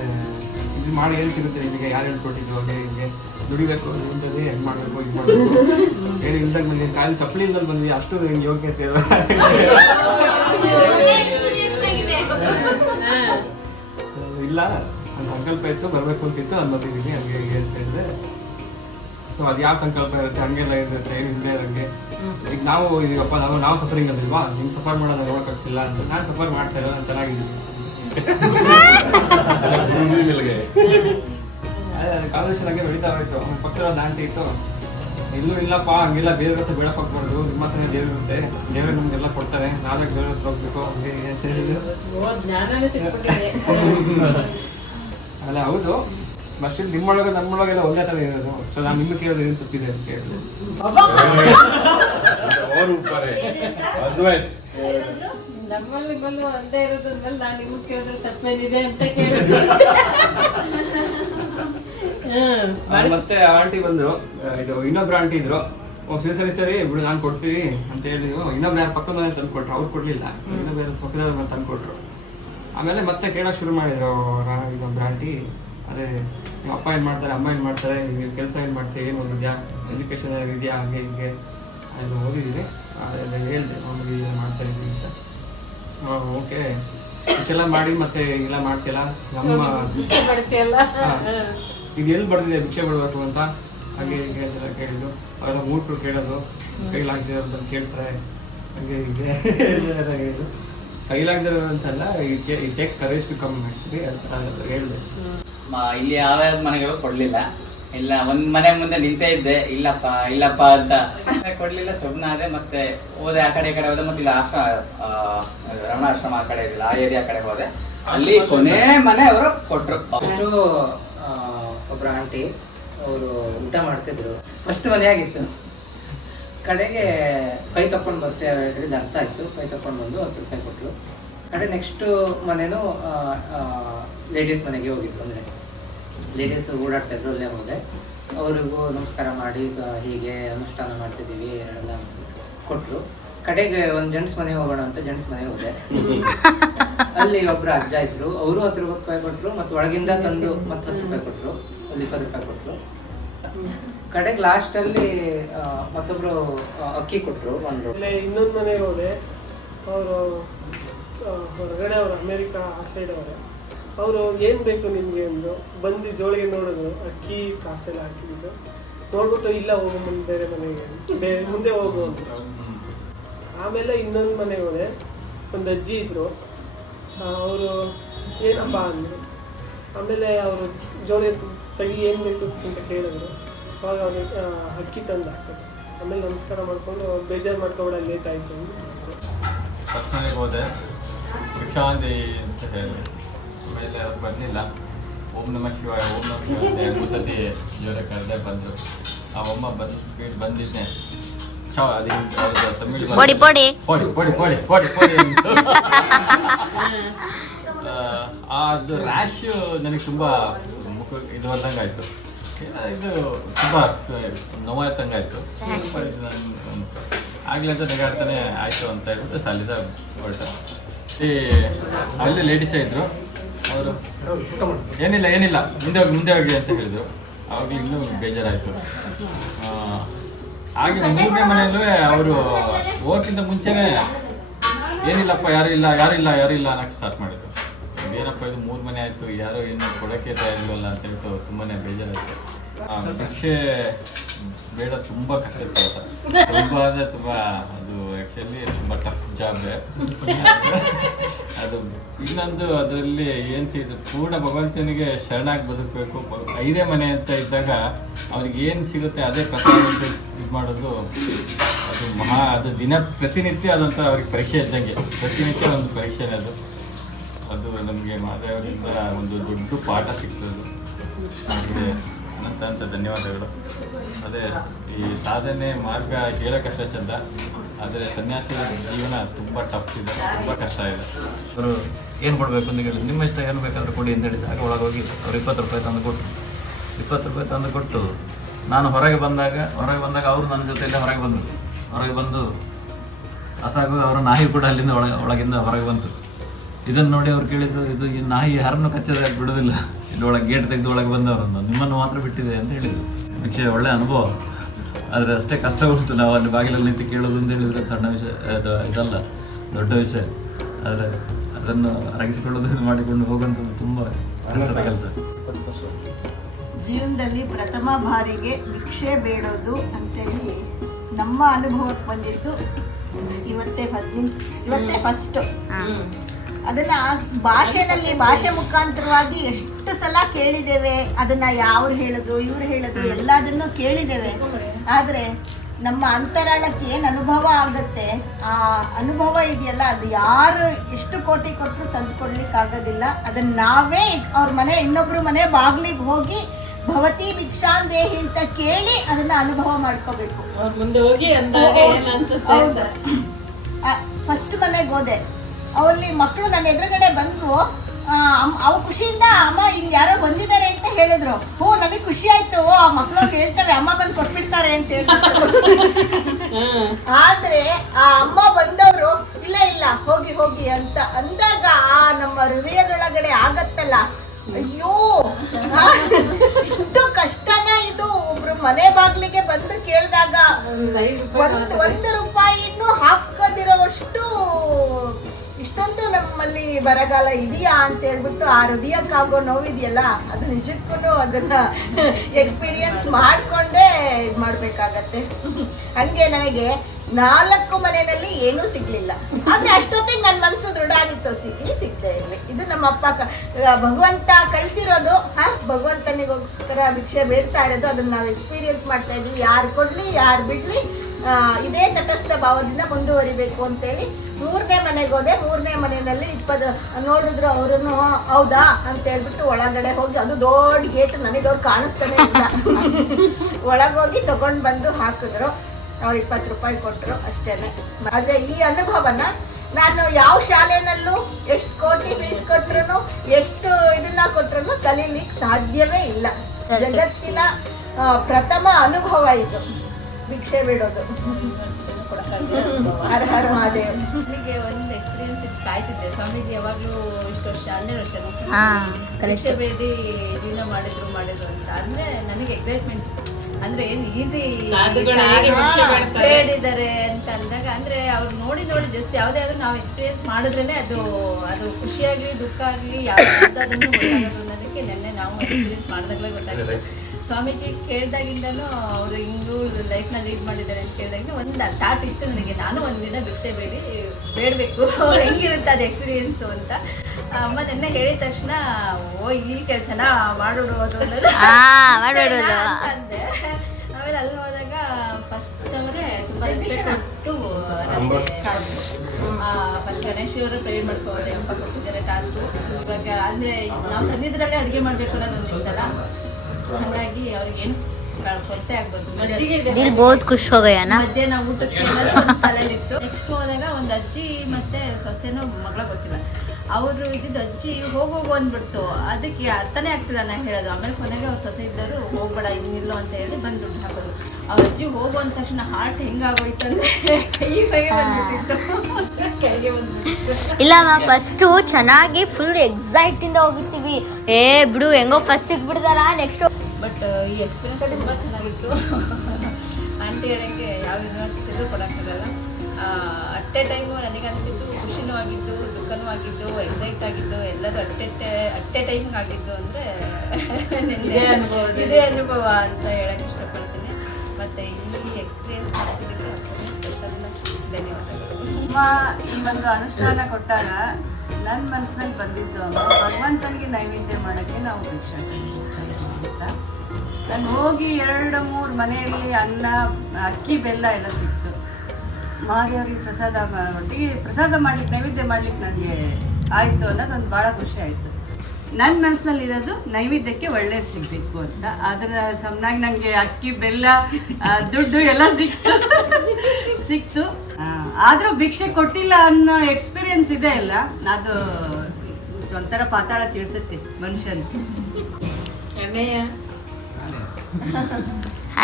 ಇದು ಮಾಡಿ ಏನು ಸಿಗುತ್ತೆ ನಿಮಗೆ, ಯಾರು ಹೇಳ್ಕೊಟ್ಟಿದ್ದು, ಹಾಗೆ ಹೀಗೆ ದುಡಿಬೇಕು ಅಂತಂದು ಹೆಂಗೆ ಮಾಡಬೇಕು, ಇದು ಮಾಡಬೇಕು, ಏನು ಇಲ್ದಾಗ ಬಂದು ಕಾಲು ಚಪ್ಪಲಿ ಇಲ್ದಲ್ಲಿ ಬಂದ್ವಿ, ಅಷ್ಟು ನಿಮ್ಗೆ ಯೋಗ್ಯತೆ ಇಲ್ಲ ನನ್ನ ಸಂಕಲ್ಪ ಇತ್ತು, ಬರಬೇಕು ಅಂತಿತ್ತು, ಅದು ಬಂದಿದ್ದೀನಿ ಹಂಗೆ ಹೀಗೆ ಅಂತ ಹೇಳಿದೆ. ಸೊ ಅದು ಯಾವ ಸಂಕಲ್ಪ ಇರುತ್ತೆ, ಹಂಗೆಲ್ಲ ಇರುತ್ತೆ, ಏನು ಇಲ್ಲದೆ ಇರೋಂಗೆ. ಈಗ ನಾವು ಇದೀವಪ್ಪ, ನಾವು ಸಫರಿಂಗ್ ಅಂದಿಲ್ವಾ, ನಿಮ್ಗೆ ಸಫರ್ ಮಾಡೋದು ನೋಡೋಕ್ಕಾಗ್ತಿಲ್ಲ ಅಂತ. ನಾನು ಸಫರ್ ಮಾಡ್ತಾ ಇಲ್ಲ, ನಾನು ಚೆನ್ನಾಗಿದ್ದೀನಿ. ಕಾಲೇಜ್ ಹಂಗೆ ಬೆಳೀತಾ ಹೋಯ್ತು. ಪಕ್ಕದ ಒಂದು ಆಂಟಿ ಇತ್ತು, ಇಲ್ಲೂ ಇಲ್ಲಪ್ಪ ಹಂಗಿಲ್ಲ, ಬೇರೆ ಹತ್ರ ಬೇಡಕ್ಕೆ ಹೋಗ್ಬಾರ್ದು, ನಿಮ್ಮ ಹತ್ರನೇ ದೇವ್ರು ಇರುತ್ತೆ, ದೇವ್ರೆ ನಮಗೆಲ್ಲ ಕೊಡ್ತಾರೆ, ನಾವೇ ಬೇರೆ ಹತ್ರ ಹೋಗ್ಬೇಕು ಹಂಗೆ ಅಂತ ಹೇಳಿದ್ರು. ಅಲ್ಲ ಹೌದು, ಮಸ್ಟಿಲ್ ನಿಮ್ಮೊಳಗೆ ನಮ್ಮೊಳಗೆಲ್ಲ ಒಂದೇ ಥರ ಇರೋದು. ಸೊ ನಾನು ನಿಮ್ಗೆ ಕೇಳೋದು ಏನು ತಪ್ಪಿದೆ ಅಂತ ಕೇಳಿದೆ. ನಮ್ಮಲ್ಲಿ ಬಂದು ಒಂದೇ ಇರೋದ್ರಲ್ಲಿ ನಾನು ನಿಮ್ಗೆ ಕೇಳಿದ್ರೆ ತಪ್ಪೇನಿದೆ ಅಂತ ಕೇಳಿದೆ. ಮತ್ತೆ ಆಂಟಿ ಬಂದ್ರು, ಇದು ಇನ್ನೊಬ್ರು ಆಂಟಿ ಇದ್ರು. ಸರಿ ಬಿಡು ನಾನು ಕೊಡ್ತೀವಿ ಅಂತ ಹೇಳಿದ್ರು. ಇನ್ನೊಬ್ರು ಯಾರು ಪಕ್ಕದ ಮನೆ ತಂದು ಕೊಟ್ರು, ಅವ್ರು ಕೊಡ್ಲಿಲ್ಲ, ಇನ್ನೊಬ್ರು ಯಾರು ಪಕ್ಕದ ತಂದು ಕೊಟ್ರು. ಆಮೇಲೆ ಮತ್ತೆ ಕೇಳೋಕೆ ಶುರು ಮಾಡಿದ್ರು ಇನ್ನೊಬ್ರು ಆಂಟಿ. ಅದೇ ನಿಮ್ಮ ಅಪ್ಪ ಏನು ಮಾಡ್ತಾರೆ, ಅಮ್ಮ ಏನು ಮಾಡ್ತಾರೆ, ನೀವು ಕೆಲಸ ಏನು ಮಾಡ್ತೀವಿ, ಏನು ಓದಿದ್ಯಾ, ಎಜುಕೇಷನ್ ಇದೆಯಾ, ಹಾಗೆ ಹೀಗೆ ಅದು ಓದಿದ್ದೀನಿ. ಅದೆಲ್ಲ ಹೇಳಿದೆ, ನಮಗೆ ಇದೆಲ್ಲ ಮಾಡ್ತಾ ಇದ್ದೀವಿ ಅಂತ. ಓಕೆ ಇಷ್ಟೆಲ್ಲ ಮಾಡಿ ಮತ್ತೆ ಇಲ್ಲ ಮಾಡ್ತಿಲ್ಲ ನಮ್ಮ ಈಗ ಎಲ್ಲಿ ಬರ್ದಿದೆ ಭಿಕ್ಷೆ ಬಿಡಬೇಕು ಅಂತ, ಹಾಗೆ ಹೀಗೆ ಅಂತೆಲ್ಲ ಕೇಳಿದ್ರು. ಅವರೆಲ್ಲ ಮೂಟರು ಕೇಳೋದು, ಕೈಲಾಗ್ದಿರೋ ಅಂತ ಕೇಳ್ತಾರೆ, ಹಾಗೆ ಹೀಗೆ ಹೇಳಿದ್ರು. ಕೈಲಾಗ್ದಿರೋ ಅಂತಲ್ಲ, ಈ take courage to come actually ಅಂತ ಹೇಳಿದೆ. ಇಲ್ಲಿ ಯಾವ್ಯಾವ ಮನೆಗಳು ಕೊಡ್ಲಿಲ್ಲ. ಇಲ್ಲ ಒಂದ್ ಮನೆ ಮುಂದೆ ನಿಂತೇ ಇದ್ದೆ, ಇಲ್ಲಪ್ಪ ಅಂತ ಕೊಡ್ಲಿಲ್ಲ. ಸುಮ್ಮನೆ ಅದೇ ಮತ್ತೆ ಹೋದೆ, ಆ ಕಡೆ ಈ ಕಡೆ ಹೋದೆ. ಮತ್ತೆ ಇಲ್ಲಿ ಆಶ್ರಮ, ರಮಣ ಆಶ್ರಮ ಆ ಕಡೆ ಇದಿಲ್ಲ, ಆ ಏರಿಯಾ ಕಡೆ ಹೋದೆ. ಅಲ್ಲಿ ಕೊನೆ ಮನೆ ಅವರು ಕೊಟ್ರು. ಅಷ್ಟು ಒಬ್ರು ಆಂಟಿ ಅವರು ಊಟ ಮಾಡ್ತಿದ್ರು. ಫಸ್ಟ್ ಮನೆಯಾಗಿತ್ತು. ಕಡೆಗೆ ಕೈ ತಕೊಂಡು ಬರ್ತೆ ಹೇಳಿದ ಅರ್ಥ ಆಯ್ತು. ಕೈ ತಕೊಂಡು ಬಂದು 10 ರೂಪಾಯಿ ಕೊಟ್ಟರು. ಕಡೆ ನೆಕ್ಸ್ಟು ಮನೆಯೂ ಲೇಡೀಸ್ ಮನೆಗೆ ಹೋಗಿದ್ರು. ಅಂದರೆ ಲೇಡೀಸ್ ಓಡಾಡ್ತಾಯಿದ್ರು, ಅಲ್ಲೇ ಹೋದೆ. ಅವ್ರಿಗೂ ನಮಸ್ಕಾರ ಮಾಡಿ ಹೀಗೆ ಅನುಷ್ಠಾನ ಮಾಡ್ತಿದ್ದೀವಿ ಎಲ್ಲ ಕೊಟ್ಟರು. ಕಡೆಗೆ ಒಂದು ಜೆಂಟ್ಸ್ ಮನೆಗೆ ಹೋಗೋಣ ಅಂತ ಜೆಂಟ್ಸ್ ಮನೆಗೆ ಹೋದೆ. ಅಲ್ಲಿ ಒಬ್ರು ಅಜ್ಜ ಇದ್ರು, ಅವರು 10 ರೂಪಾಯಿ ಕೊಟ್ಟರು. ಮತ್ತು ಒಳಗಿಂದ ತಂದು ಮತ್ತೆ 10 ರೂಪಾಯಿ ಕೊಟ್ಟರು, ಒಂದು 20 ರೂಪಾಯಿ ಕೊಟ್ಟರು. ಕಡೆಗೆ ಲಾಸ್ಟಲ್ಲಿ ಮತ್ತೊಬ್ರು ಅಕ್ಕಿ ಕೊಟ್ಟರು. ಇನ್ನೊಂದು ಮನೆಗೆ ಹೋದೆ. ಅವರು ಹೊರಗಡೆ, ಅವರು ಅಮೇರಿಕಾ ಆ ಸೈಡ್ ಅವರೇ. ಅವರು ಏನು ಬೇಕು ನಿಮಗೆ ಅಂದರು. ಬಂದು ಜೋಳಿಗೆ ನೋಡಿದ್ರು, ಅಕ್ಕಿ ಕಾಸೆಲ್ಲ ಹಾಕಿದ್ದು ನೋಡ್ಬಿಟ್ಟು ಇಲ್ಲ ಹೋಗು ಬೇರೆ ಮನೆಗೆ, ಮುಂದೆ ಹೋಗು ಅಂದರು. ಆಮೇಲೆ ಇನ್ನೊಂದು ಮನೆಗೆ ಹೋದೆ. ಒಂದು ಅಜ್ಜಿ ಇದ್ದರು, ಅವರು ಏನಪ್ಪ ಅಂದರು. ಆಮೇಲೆ ಅವರು ಜೋಳಿ ತೆಗಿ ಏನು ಬೇಕು ಅಂತ ಕೇಳಿದ್ರು. ಅವಾಗ ಅವ್ರಿಗೆ ಅಕ್ಕಿ ತಂದು ಹಾಕಿದ್ರು. ಆಮೇಲೆ ನಮಸ್ಕಾರ ಮಾಡಿಕೊಂಡು ಬೇಜಾರು ಮಾಡ್ಕೊಬೇಡ, ಲೇಟ್ ಆಯಿತು ಫಸ್ಟ್ ಮನೆಗೆ ಹೋದೆ. ಭಿಕ್ಷಾಂತಿ ಅಂತ ಹೇಳಿದೆ. ಆಮೇಲೆ ಅವ್ರು ಬರಲಿಲ್ಲ. ಓಂ ನಮಃ ಶಿವಾಯ ಓಂ ನಮಃ ಶಿವಾಯ ಅಂತ 2 ಸತಿ ಜೋರ ಕರೆದೆ ಬಂದರು. ಆ ಅಮ್ಮ ಬಂದಿದ್ದೆ. ತಮಿಳು ಪೊಡಿ ಪೊಡಿ ಪೊಡಿ ಪೊಡಿ ಪೊಡಿ ಪೊಡಿ ಪೊಡಿ ಅಂತ. ಅದು ರ್ಯಾಶ್ ನನಗೆ ತುಂಬ ಮುಖ ಇದು ಹೊಲ್ದಂಗೆ ಆಯಿತು. ಇದು ತುಂಬ ನೋವಾಯ್ತಂಗೆ ಆಯಿತು. ಆಗಲಿ ಅಂತ ನೆಗಾಡ್ತಾನೆ ಆಯಿತು ಅಂತ ಹೇಳ್ಬಿಟ್ಟು ಅಲ್ಲಿಂದ ಹೊರಟ. ಅಲ್ಲಿ ಲೇಡೀಸೇ ಇದ್ದರು. ಅವರು ಏನಿಲ್ಲ ಮುಂದೆ ಹೋಗಿ ಅಂತ ಹೇಳಿದರು. ಆವಾಗಲೂ ಇನ್ನೂ ಬೇಜಾರಾಯಿತು. ಹಾಗೆ 3ನೇ ಮನೆಯಲ್ಲೂ ಅವರು ಹೋಗೋಕ್ಕಿಂತ ಮುಂಚೆನೇ ಏನಿಲ್ಲಪ್ಪ ಯಾರು ಇಲ್ಲ ಅನ್ನೋಕ್ಕೆ ಸ್ಟಾರ್ಟ್ ಮಾಡಿದ್ರು. ಏನಪ್ಪ ಇದು 3 ಮನೆ ಆಯಿತು, ಯಾರು ಏನು ಕೊಡೋಕ್ಕೆ ತಯಾರಿಲ್ವಲ್ಲ ಅಂತ ಹೇಳ್ಬಿಟ್ಟು ತುಂಬಾ ಬೇಜಾರಾಯಿತು. ಭಿಕ್ಷೆ ಬೇಡ, ತುಂಬ ಕಷ್ಟ ಕೆಲಸ, ತುಂಬ ಅಂದರೆ ತುಂಬ. ಅದು ಆ್ಯಕ್ಚುಲಿ ತುಂಬ ಟಫ್ ಜಾಬೇ ಅದು. ಇನ್ನೊಂದು ಅದರಲ್ಲಿ ಏನು ಸಿಗುತ್ತೆ, ಪೂರ್ಣ ಭಗವಂತನಿಗೆ ಶರಣಾಗಿ ಬದುಕಬೇಕು. 5 ಮನೆ ಅಂತ ಇದ್ದಾಗ ಅವ್ರಿಗೆ ಏನು ಸಿಗುತ್ತೆ ಅದೇ ಪ್ರಸಾದ ಅಂತ ಇದು ಮಾಡೋದು ಅದು ದಿನ ಪ್ರತಿನಿತ್ಯ ಅದಂತ ಅವ್ರಿಗೆ ಪರೀಕ್ಷೆ ಇದ್ದಂಗೆ. ಪ್ರತಿನಿತ್ಯ ಒಂದು ಪರೀಕ್ಷೆನೇ ಅದು ನಮಗೆ ಮಾದೇವರಿಂದ ಒಂದು ದೊಡ್ಡ ಪಾಠ ಸಿಗ್ತದೆ. ಹಾಗೆ ಅನಂತ ಧನ್ಯವಾದಗಳು. ಅದೇ ಈ ಸಾಧನೆ ಮಾರ್ಗ ಹೇಳೋಕ್ಕಷ್ಟೇ ಚಂದ, ಆದರೆ ಸನ್ಯಾಸಿಗಳ ಜೀವನ ತುಂಬ ಟಫ್ ಇದೆ, ತುಂಬ ಕಷ್ಟ ಇದೆ. ಅವರು ಏನು ಕೊಡಬೇಕು ಅಂತ ಹೇಳಿ, ನಿಮ್ಮ ಇಷ್ಟ ಏನು ಬೇಕಾದರೂ ಕೊಡಿ ಅಂತ ಹೇಳಿದಾಗ ಒಳಗೆ ಹೋಗಿ ಅವ್ರು 20 ರೂಪಾಯಿ ತಂದು ಕೊಟ್ಟರು. 20 ರೂಪಾಯಿ ತಂದು ಕೊಟ್ಟು ನಾನು ಹೊರಗೆ ಬಂದಾಗ ಅವರು ನನ್ನ ಜೊತೆಯಲ್ಲೇ ಹೊರಗೆ ಬಂದು ಅಷ್ಟಾಗ ಅವರ ನಾಯಿ ಕೂಡ ಅಲ್ಲಿಂದ ಒಳಗಿಂದ ಹೊರಗೆ ಬಂತು. ಇದನ್ನು ನೋಡಿ ಅವ್ರು ಕೇಳಿದ್ರು, ಇದು ಈ ನಾಯಿ ಯಾರನ್ನು ಕಚ್ಚದ ಬಿಡೋದಿಲ್ಲ, ಇಲ್ಲಿ ಒಳಗೆ ಗೇಟ್ ತೆಗೆದು ಒಳಗೆ ಬಂದವರನ್ನು, ನಿಮ್ಮನ್ನು ಮಾತ್ರ ಬಿಟ್ಟಿದೆ ಅಂತ ಹೇಳಿದರು. ಭಿಕ್ಷೆ ಒಳ್ಳೆ ಅನುಭವ, ಆದರೆ ಅಷ್ಟೇ ಕಷ್ಟ ಉಂಟು. ನಾವು ಅಲ್ಲಿ ಬಾಗಿಲಲ್ಲಿ ನಿಂತು ಕೇಳೋದು ಅಂತ ಹೇಳಿದರೆ ಸಣ್ಣ ವಿಷಯ, ಇದಲ್ಲ, ದೊಡ್ಡ ವಿಷಯ. ಆದರೆ ಅದನ್ನು ಅರಗಿಸಿಕೊಳ್ಳೋದು ಮಾಡಿಕೊಂಡು ಹೋಗುವಂಥದ್ದು ತುಂಬ ಕಷ್ಟದ ಕೆಲಸ. ಜೀವನದಲ್ಲಿ ಪ್ರಥಮ ಬಾರಿಗೆ ಭಿಕ್ಷೆ ಬೇಡೋದು ಅಂತೇಳಿ ನಮ್ಮ ಅನುಭವಕ್ಕೆ ಬಂದಿದ್ದು ಇವತ್ತೇ ಫಸ್ಟು. ಅದನ್ನ ಭಾಷೆ ಮುಖಾಂತರವಾಗಿ ಎಷ್ಟು ಸಲ ಕೇಳಿದ್ದೇವೆ. ಅದನ್ನ ಯಾರು ಹೇಳೋದು ಇವ್ರು ಹೇಳೋದು ಎಲ್ಲದನ್ನು ಕೇಳಿದ್ದೇವೆ. ಆದರೆ ನಮ್ಮ ಅಂತರಾಳಕ್ಕೆ ಏನು ಅನುಭವ ಆಗುತ್ತೆ, ಆ ಅನುಭವ ಇದೆಯಲ್ಲ, ಅದು ಯಾರು ಎಷ್ಟು ಕೋಟಿ ಕೊಟ್ಟರು ತಂದುಕೊಡ್ಲಿಕ್ಕಾಗೋದಿಲ್ಲ. ಅದನ್ನ ನಾವೇ ಇನ್ನೊಬ್ರು ಮನೆ ಬಾಗ್ಲಿಗೆ ಹೋಗಿ ಭವತಿ ಭಿಕ್ಷಾಂದೇಹಿ ಅಂತ ಕೇಳಿ ಅದನ್ನ ಅನುಭವ ಮಾಡ್ಕೋಬೇಕು. ಫಸ್ಟ್ ಮನೆಗೆ ಹೋದೆ, ಅವಲ್ಲಿ ಮಕ್ಕಳು ನನ್ನ ಎದುರುಗಡೆ ಬಂದು ಅವು ಖುಷಿಯಿಂದ ಅಮ್ಮ ಇಲ್ಲಿ ಯಾರೋ ಬಂದಿದ್ದಾರೆ ಅಂತ ಹೇಳಿದ್ರು. ನನಗೆ ಖುಷಿ ಆಯ್ತು, ಆ ಮಕ್ಕಳು ಹೇಳ್ತವೆ ಅಮ್ಮ ಬಂದು ಕೊಟ್ಬಿಡ್ತಾರೆ ಅಂತ ಹೇಳಿದ್ರು. ಆದ್ರೆ ಆ ಅಮ್ಮ ಬಂದವರು ಇಲ್ಲ ಹೋಗಿ ಅಂತ ಅಂದಾಗ ನಮ್ಮ ಹೃದಯದೊಳಗಡೆ ಆಗತ್ತಲ್ಲ, ಅಯ್ಯೋ ಇಷ್ಟು ಕಷ್ಟನ ಇದು. ಒಬ್ರು ಮನೆ ಬಾಗ್ಲಿಗೆ ಬಂದು ಕೇಳಿದಾಗ ಒಂದು ರೂಪಾಯಿನೂ ಹಾಕದಿರೋವಷ್ಟು ಇಷ್ಟೊಂದು ನಮ್ಮಲ್ಲಿ ಬರಗಾಲ ಇದೆಯಾ ಅಂತ ಹೇಳ್ಬಿಟ್ಟು ಆ ಹೃದಯಕ್ಕಾಗೋ ನೋವಿದೆಯಲ್ಲ, ಅದು ನಿಜಕ್ಕೂ ಅದನ್ನ ಎಕ್ಸ್ಪೀರಿಯನ್ಸ್ ಮಾಡ್ಕೊಂಡೇ ಇದು ಮಾಡ್ಬೇಕಾಗತ್ತೆ. ಹಂಗೆ ನನಗೆ 4 ಮನೆಯಲ್ಲಿ ಏನೂ ಸಿಗ್ಲಿಲ್ಲ. ಆದ್ರೆ ಅಷ್ಟೊತ್ತಿಗೆ ನನ್ನ ಮನಸ್ಸು ದೃಢ ಆಗಿತ್ತು, ಸಿಗದೆ ಇರಲಿ. ಇದು ನಮ್ಮ ಅಪ್ಪ ಭಗವಂತ ಕಳಿಸಿರೋದು. ಭಗವಂತನಿಗೋಸ್ಕರ ಭಿಕ್ಷೆ ಬೇಡ್ತಾ ಇರೋದು. ಅದನ್ನ ನಾವು ಎಕ್ಸ್ಪೀರಿಯನ್ಸ್ ಮಾಡ್ತಾ ಇದ್ವಿ. ಯಾರು ಕೊಡ್ಲಿ ಯಾರು ಬಿಡ್ಲಿ, ಇದೇ ತಟಸ್ಥ ಭಾವದಿಂದ ಮುಂದುವರಿಬೇಕು ಅಂತೇಳಿ 3ನೇ ಮನೆಗೆ ಹೋದೆ. 3ನೇ ಮನೆಯಲ್ಲಿ 20 ನೋಡಿದ್ರು ಅವರನ್ನು. ಹೌದಾ ಅಂತ ಹೇಳ್ಬಿಟ್ಟು ಒಳಗಡೆ ಹೋಗಿ, ಅದು ದೊಡ್ಡ ಗೇಟ್, ನನಗೆ ಅವ್ರು ಕಾಣಿಸ್ತಾನೆ ಇಲ್ಲ. ಒಳಗೋಗಿ ತಗೊಂಡು ಬಂದು ಹಾಕಿದ್ರು. ಅವ್ರು 20 ರೂಪಾಯಿ ಕೊಟ್ಟರು ಅಷ್ಟೇನೆ. ಆದರೆ ಈ ಅನುಭವನ ನಾನು ಯಾವ ಶಾಲೆನಲ್ಲೂ ಎಷ್ಟು ಕೋಟಿ ಫೀಸ್ ಕೊಟ್ರು, ಎಷ್ಟು ಇದನ್ನ ಕೊಟ್ರು ಕಲೀಲಿಕ್ಕೆ ಸಾಧ್ಯವೇ ಇಲ್ಲ. ಜಗತ್ತಿನ ಪ್ರಥಮ ಅನುಭವ ಇದು ಭಿಕ್ಷೆ ಬಿಡೋದು. ಹರ ಹರ ಮಹಾದೇವ್. ನನಗೆ ಒಂದು ಎಕ್ಸ್ಪೀರಿಯನ್ಸ್ ಕಾಯ್ತಿದ್ದೆ. ಸ್ವಾಮೀಜಿ ಯಾವಾಗಲೂ ಇಷ್ಟು ವರ್ಷ 12 ವರ್ಷ ಭಿಕ್ಷೆ ಬೇಡಿ ಜೀವನ ಮಾಡಿದ್ರು ಅಂತ. ಅಂದ್ರೆ ನನಗೆ ಎಕ್ಸೈಟ್ಮೆಂಟ್, ಅಂದ್ರೆ ಏನು ಈಸಿ ಬೇಡಿದ್ದಾರೆ ಅಂತ ಅಂದಾಗ, ಅಂದ್ರೆ ಅವ್ರು ನೋಡಿ ಜಸ್ಟ್ ಯಾವುದೇ ಆದ್ರೂ ನಾವು ಎಕ್ಸ್ಪೀರಿಯನ್ಸ್ ಮಾಡಿದ್ರೇನೆ ಅದು ಖುಷಿಯಾಗ್ಲಿ ದುಃಖ ಆಗಲಿ ಯಾವುದಾದ್ರೂ ಗೊತ್ತಾಗೋದು ಅನ್ನೋದಕ್ಕೆ ನೆನ್ನೆ ನಾವು ಎಕ್ಸ್ಪೀರಿಯನ್ಸ್ ಮಾಡಿದಾಗಲೇ ಗೊತ್ತಾಗುತ್ತೆ. ಸ್ವಾಮೀಜಿ ಕೇಳಿದಾಗಿಂದನೂ ಅವರು ಹಿಂಗೂ ಲೈಫ್ನ ಲೀಡ್ ಮಾಡಿದ್ದಾರೆ ಅಂತ ಕೇಳಿದಾಗಿಂದ ಒಂದು ಥಾಟ್ ಇತ್ತು ನನಗೆ, ನಾನು ಒಂದಿನ ಭಿಕ್ಷೆ ಬೇಡಬೇಕು, ಹೆಂಗಿರುತ್ತೆ ಅದು ಎಕ್ಸ್ಪೀರಿಯನ್ಸು ಅಂತ. ಅಮ್ಮ ನೆನ್ನೆ ಹೇಳಿದ ತಕ್ಷಣ ಈ ಕೆಲಸನ ಮಾಡೋದು ಅಂದೆ. ಆಮೇಲೆ ಅಲ್ಲಿ ಹೋದಾಗ ಫಸ್ಟ್ ಅವರೇ ತುಂಬ ಕೊಟ್ಟು ಫಸ್ಟ್ ಗಣೇಶ್ ಅವರು ಪ್ರೇಯರ್ ಮಾಡ್ಕೋಬೋದು ಅಪ್ಪ ಕೊಟ್ಟಿದ್ದಾರೆ ಟಾಸ್ಕು. ಇವಾಗ ಅಂದರೆ ನಾವು ತಂದಿದ್ರಲ್ಲೇ ಅಡುಗೆ ಮಾಡಬೇಕು ಅನ್ನೋದು ಇತ್ತಲ್ಲ, ಹಾಗಾಗಿ ಅವ್ರಿಗೆ ಏನು ಕೊರತೆ ಆಗ್ಬಾರ್ದು. ಮಧ್ಯಾಹ್ನ ಊಟಕ್ಕೆ ತಲೆಯಲ್ಲಿತ್ತು. ನೆಕ್ಸ್ಟ್ ಹೋದಾಗ ಒಂದು ಅಜ್ಜಿ ಮತ್ತೆ ಸೊಸೆನೋ ಮಗಳ ಗೊತ್ತಿಲ್ಲ, ಅವರು ಇದ್ದಿದ್ದು ಅಜ್ಜಿ ಹೋಗು ಅಂದ್ಬಿಡ್ತು. ಅದಕ್ಕೆ ಅರ್ಥನೇ ಆಗ್ತಿಲ್ಲ ನಾನು ಹೇಳೋದು. ಆಮೇಲೆ ಕೊನೆಗೆ ಅವ್ರ ಸೊಸೆ ಇದ್ದರು ಹೋಗ್ಬೇಡ ಇನ್ನಿಲ್ಲೋ ಅಂತ ಹೇಳಿ ಬಂದು ದುಡ್ಡು ಹಾಕೋದು. ಅವ್ರ ಅಜ್ಜಿ ಹೋಗು ಅಂದ ತಕ್ಷಣ ಹಾರ್ಟ್ ಹೆಂಗಾಗೋಯ್ತು ಅಂದರೆ ಕೈಗೆ ಬಂದ್ಬಿಟ್ಟಿತ್ತು. ಇಲ್ಲ ಫಸ್ಟು ಚೆನ್ನಾಗಿ ಫುಲ್ ಎಕ್ಸೈಟ್ ಇಂದ ಹೋಗಿರ್ತೀವಿ, ಬಿಡು ಹೆಂಗೋ ಫಸ್ಟ್ ಸಿಗ್ಬಿಡ್ದಾರ ನೆಕ್ಸ್ಟ್. ಬಟ್ ಈ ಎಕ್ಸ್ಪೀರಿಯನ್ಸ್ ತುಂಬ ಚೆನ್ನಾಗಿತ್ತು. ಆಂಟಿ ಹೇಳಂಗೆ ಯಾವ ಯೂನಿವರ್ಸಿಟಿಗೂ ಕೊಡೋಕ್ಕಾಗಲ್ಲ. ಅಟ್ ಎ ಟೈಮು ನನಗೆ ಅನಿಸಿದ್ದು ಖುಷಿನೂ ಆಗಿದ್ದು, ದುಃಖನೂ ಆಗಿದ್ದು, ಎಕ್ಸೈಟ್ ಆಗಿದ್ದು, ಎಲ್ಲದೂ ಅಟ್ಟೆ ಟೈಮಿಗೆ ಆಗಿದ್ದು ಅಂದರೆ ಇದೇ ಅನುಭವ ಅಂತ ಹೇಳಕ್ಕೆ ಇಷ್ಟಪಡ್ತೀನಿ. ಮತ್ತು ಈ ಎಕ್ಸ್ಪೀರಿಯನ್ಸ್ ಮಾಡ್ತಿದ್ದಕ್ಕೆ ಸ್ಪೆಷಲ್ ಧನ್ಯವಾದಗಳು. ಈ ಒಂದು ಅನುಷ್ಠಾನ ಕೊಟ್ಟಾಗ ನನ್ನ ಮನಸ್ಸಿನಲ್ಲಿ ಬಂದಿದ್ದು ಭಗವಂತನಿಗೆ ನೈವೇದ್ಯ ಮಾಡೋಕ್ಕೆ ನಾವು ಭಿಕ್ಷಾಟನೆ ಅಂತ. ನಾನು ಹೋಗಿ 2-3 ಮನೆಯಲ್ಲಿ ಅನ್ನ, ಅಕ್ಕಿ, ಬೆಲ್ಲ ಎಲ್ಲ ಸಿಕ್ತು. ಮಹಾದೇವರಿಗೆ ಒಟ್ಟಿಗೆ ಪ್ರಸಾದ ಮಾಡ್ಲಿಕ್ಕೆ, ನೈವೇದ್ಯ ಮಾಡ್ಲಿಕ್ಕೆ ನನಗೆ ಆಯಿತು ಅನ್ನೋದೊಂದು ಭಾಳ ಖುಷಿ ಆಯಿತು. ನನ್ನ ಮನಸ್ಸಿನಲ್ಲಿರೋದು ನೈವೇದ್ಯಕ್ಕೆ ಒಳ್ಳೇದು ಸಿಗಬೇಕು ಅಂತ. ಅದರ ಸಮನಾಗಿ ನನಗೆ ಅಕ್ಕಿ, ಬೆಲ್ಲ, ದುಡ್ಡು ಎಲ್ಲ ಸಿಕ್ತು. ಆದರೂ ಭಿಕ್ಷೆ ಕೊಟ್ಟಿಲ್ಲ ಅನ್ನೋ ಎಕ್ಸ್ಪೀರಿಯನ್ಸ್ ಇದೆ ಅಲ್ಲ, ಅದು ಒಂಥರ ಪಾತಾಳ ತಿಳಿಸುತ್ತೆ ಮನುಷ್ಯನ.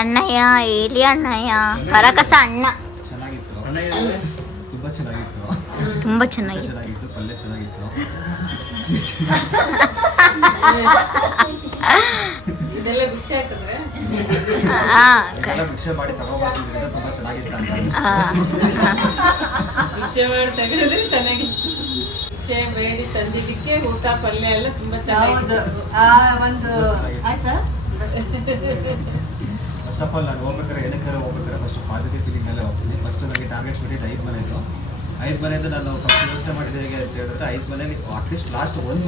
ಅಣ್ಣಯ್ಯ ಹೇಳಿ ಅಣ್ಣಯ್ಯ, ಕರಕಸ ಅಣ್ಣ. ತುಂಬ ಚೆನ್ನಾಗಿತ್ತು. ತುಂಬ ಚೆನ್ನಾಗಿತ್ತು. ಪಲ್ಯ ಚೆನ್ನಾಗಿತ್ತು. ಇದೆಲ್ಲ ಭಿಕ್ಷೆ ಹಾಕಿದ್ರೆ ಭಿಕ್ಷೆ ಮಾಡಿ ತಗೋಬರ್ತಿದ್ರಿಂದ ತುಂಬ ಚೆನ್ನಾಗಿತ್ತು ಅಂತ ಭಿಕ್ಷೆ ಮಾಡಿ ತೆಗೆದ್ರೆ ಚೆನ್ನಾಗಿತ್ತು. ಭಿಕ್ಷೆ ಬೇಡಿ ತಂದಿದ್ದಕ್ಕೆ ಊಟ ಪಲ್ಯ ಎಲ್ಲ ತುಂಬಾ ಚೆನ್ನಾಗಿತ್ತು. ಒಂದು ಆಯ್ತಾ? ಫಸ್ಟ್ ಆಫ್ ಆಲ್ ನಾನು ಏನಕ್ಕೆ ಹೋಗ್ಬೇಕಾದ್ರೆ ಫಸ್ಟ್ ಪಾಸಿಟಿವ್ ಫೀಲಿಂಗಲ್ಲೇ ಹೋಗ್ತೀನಿ. ಫಸ್ಟ್ ನನಗೆ ಟಾರ್ಗೆಟ್ಸ್ ಬಿಟ್ಟಿದ್ದು 5 ಮನೆ ಇತ್ತು. 5 ಮನೆಯಿಂದ ನಾನು ಫಸ್ಟ್ ಯೋಚನೆ ಮಾಡಿದ್ದು ಹೇಗೆ ಅಂತ ಹೇಳಿದ್ರೆ, 5 ಮನೇಲಿ ಅಟ್ಲೀಸ್ಟ್ ಲಾಸ್ಟ್ 1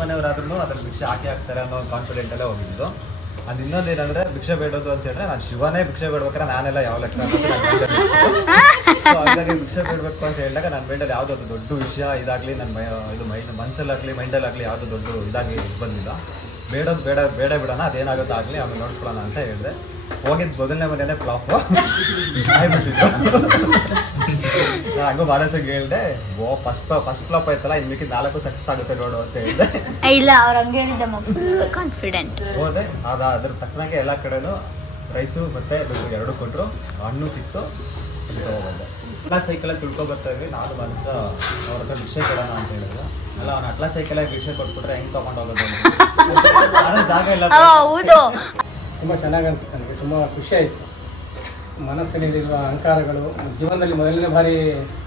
ಮನೆಯವರಾದ್ರೂ ಅದ್ರ ಭಿಕ್ಷೆ ಹಾಕ್ತಾರೆ ಅನ್ನೋ ಕಾನ್ಫಿಡೆಂಟಲ್ಲೇ ಹೋಗಿದ್ದು. ಅದು ಇನ್ನೊಂದು ಏನಂದರೆ, ಭಿಕ್ಷೆ ಬೇಡೋದು ಅಂತ ಹೇಳಿದ್ರೆ ನಾನು ಶಿವನೇ ಭಿಕ್ಷೆ ಬೇಡ್ಬೇಕಾದ್ರೆ ನಾನೆಲ್ಲ ಯಾವ ಲೆಕ್ಕ ಹಾಗಾಗಿ ಭಿಕ್ಷೆ ಬೇಡಬೇಕು ಅಂತ ಹೇಳಿದಾಗ ನನ್ನ ಮೈಂಡಲ್ಲಿ ಯಾವುದೋ ದೊಡ್ಡ ವಿಷಯ ಇದಾಗಲಿ, ನನ್ನ ಮನಸ್ಸಲ್ಲಾಗಲಿ ಮೈಂಡಲ್ಲಾಗಲಿ ಯಾವುದೋ ದೊಡ್ಡ ಇದಾಗಿ ಬಂದಿಲ್ಲ. ಬೇಡೋದು ಬೇಡ ಬಿಡೋಣ, ಅದೇನಾಗುತ್ತೋ ಆಗಲಿ, ಆಮೇಲೆ ನೋಡ್ಕೊಳ್ಳೋಣ ಅಂತ ಹೇಳಿದೆ. ಹೋಗಿದ್ದು ಮೊದಲನೇ ಮನೆಯೇ ಫ್ಲಾಪ್ ಆಗಿಬಿಟ್ಟಿದ್ದು. ನಾನು ಹಂಗೂ ಬಾಡಸಂಗೆ ಹೇಳಿದೆ, ಫಸ್ಟ್ ಫ್ಲಾಪ್ ಆಯ್ತಲ್ಲ, ಇನ್ನು ಮಿಕ್ಕಿದ 4 ಸಕ್ಸಸ್ ಆಗುತ್ತೆ ನೋಡು ಅಂತ ಹೇಳಿದೆ. ಇಲ್ಲ, ಅವ್ರು ಹಂಗೆ ಹೇಳಿದ್ದಮ್ಮ, ಫುಲ್ ಕಾನ್ಫಿಡೆಂಟ್. ಹೋದೆ, ಅದ್ರ ತಕ್ಕನಾಗೆ ಎಲ್ಲ ಕಡೆನೂ ರೈಸು ಮತ್ತು ದುಡ್ಡು 2 ಕೊಟ್ಟರು, ಹಣ್ಣು ಸಿಕ್ತು, ಹೋಗೋದೆ. ಎಲ್ಲ ಸೈಕಲಲ್ಲಿ ತಿಳ್ಕೊಬರ್ತಾ ಇದ್ವಿ. ನಾನು ಮನಸ್ಸು ಅವ್ರ ಹತ್ರ ಭಿಕ್ಷೆ ಕೊಡೋಣ ಅಂತ ಹೇಳಿದ್ರು. ಅಲ್ಲ, ಅವ್ನು ಅಟ್ಲಾ ಸೈಕಲಾಗಿ ಭಿಕ್ಷೆ ಕೊಟ್ಬಿಟ್ರೆ ಹೆಂಗೆ ತೊಗೊಂಡು ಹೋಗೋದು? ಜಾಗ ಇಲ್ಲ. ಹೌದು, ತುಂಬ ಚೆನ್ನಾಗಿ ಅನಿಸ್ತು ನನಗೆ. ತುಂಬ ಖುಷಿ ಆಯಿತು. ಮನಸ್ಸಿನಲ್ಲಿರುವ ಅಹಂಕಾರಗಳು ಜೀವನದಲ್ಲಿ ಮೊದಲನೇ ಬಾರಿ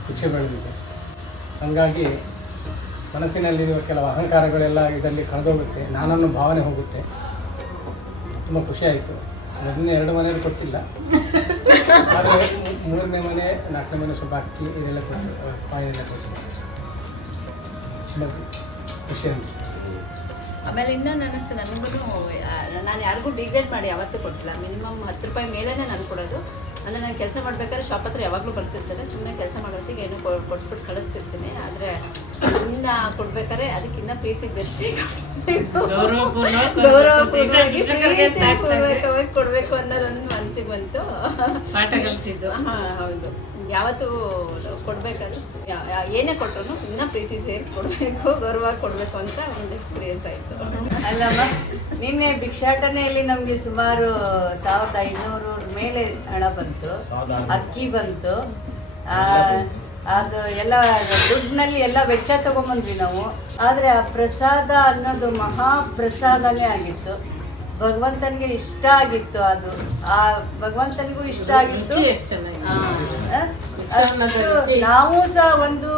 ಭಿಕ್ಷೆ ಬೆಳೆದಿದೆ. ಹಾಗಾಗಿ ಮನಸ್ಸಿನಲ್ಲಿರುವ ಕೆಲವು ಅಹಂಕಾರಗಳೆಲ್ಲ ಇದರಲ್ಲಿ ಕಳೆದೋಗುತ್ತೆ, ನಾನನ್ನು ಭಾವನೆ ಹೋಗುತ್ತೆ. ತುಂಬ ಖುಷಿ ಆಯಿತು. ಮೊದಲನೇ 2 ಮನೆಯಲ್ಲಿ ಕೊಟ್ಟಿಲ್ಲ, ಆದರೆ 3ನೇ ಮನೆ 4ನೇ ಮನೆ ಸ್ವಲ್ಪ ಅಕ್ಕಿ ಇದೆಲ್ಲ ಕೊಟ್ಟು, ಪಾಯೆಲ್ಲ ಕೊಟ್ಟು ತುಂಬ ಖುಷಿ ಅನಿಸ್ತು. ಆಮೇಲೆ ಇನ್ನೊಂದು ಅನ್ನಿಸ್ತು ನನಗೂ, ನಾನು ಯಾರಿಗೂ ಡಿಗ್ರೇಡ್ ಮಾಡಿ ಯಾವತ್ತೂ ಕೊಟ್ಟಿಲ್ಲ. ಮಿನಿಮಮ್ 10 ರೂಪಾಯಿ ಮೇಲೇ ನಾನು ಕೊಡೋದು. ಅಂದರೆ ನಾನು ಕೆಲಸ ಮಾಡ್ಬೇಕಾದ್ರೆ ಶಾಪ್ ಹತ್ರ ಯಾವಾಗಲೂ ಬರ್ತಿರ್ತೇನೆ. ಸುಮ್ಮನೆ ಕೆಲಸ ಮಾಡೋತ್ತಿಗೆ ಏನೋ ಕೊಟ್ಬಿಟ್ಟು ಕಳಿಸ್ತಿರ್ತೀನಿ. ಆದರೆ ಇನ್ನು ಕೊಡ್ಬೇಕಾದ್ರೆ ಅದಕ್ಕಿಂತ ಪ್ರೀತಿ ಬೆರೆಸಿ ಗೌರವಪೂರ್ವಕವಾಗಿ ಕೊಡಬೇಕು ಅನ್ನೋದೊಂದು ಮನಸ್ಸಿಗೆ ಬಂತು. ಪಾಠ ಕಲಿತಿದ್ದು. ಹಾಂ, ಹೌದು. ಯಾವತ್ತೂ ಕೊಡಬೇಕಾದ್ರೆ ಏನೇ ಕೊಟ್ಟರು ಇನ್ನೂ ಪ್ರೀತಿ ಸೇರಿ ಕೊಡಬೇಕು, ಗೌರವ ಕೊಡಬೇಕು ಅಂತ ಒಂದು ಎಕ್ಸ್ಪೀರಿಯನ್ಸ್ ಆಯಿತು. ಅಲ್ಲಮ್ಮ, ನಿನ್ನೆ ಭಿಕ್ಷಾಟನೆಯಲ್ಲಿ ನಮಗೆ ಸುಮಾರು 1500 ಮೇಲೆ ಹಣ ಬಂತು, ಅಕ್ಕಿ ಬಂತು. ಅದು ಎಲ್ಲ ದುಡ್ಡಿನಲ್ಲಿ ಎಲ್ಲ ವೆಚ್ಚ ತಗೊಂಬಂದ್ವಿ ನಾವು. ಆದರೆ ಆ ಪ್ರಸಾದ ಅನ್ನೋದು ಮಹಾಪ್ರಸಾದನೇ ಆಗಿತ್ತು. ಭಗವಂತನಿಗೆ ಇಷ್ಟ ಆಗಿತ್ತು. ಅದು ಆ ಭಗವಂತನಿಗೂ ಇಷ್ಟ ಆಗಿತ್ತು. ನಾವು ಸಹ ಒಂದು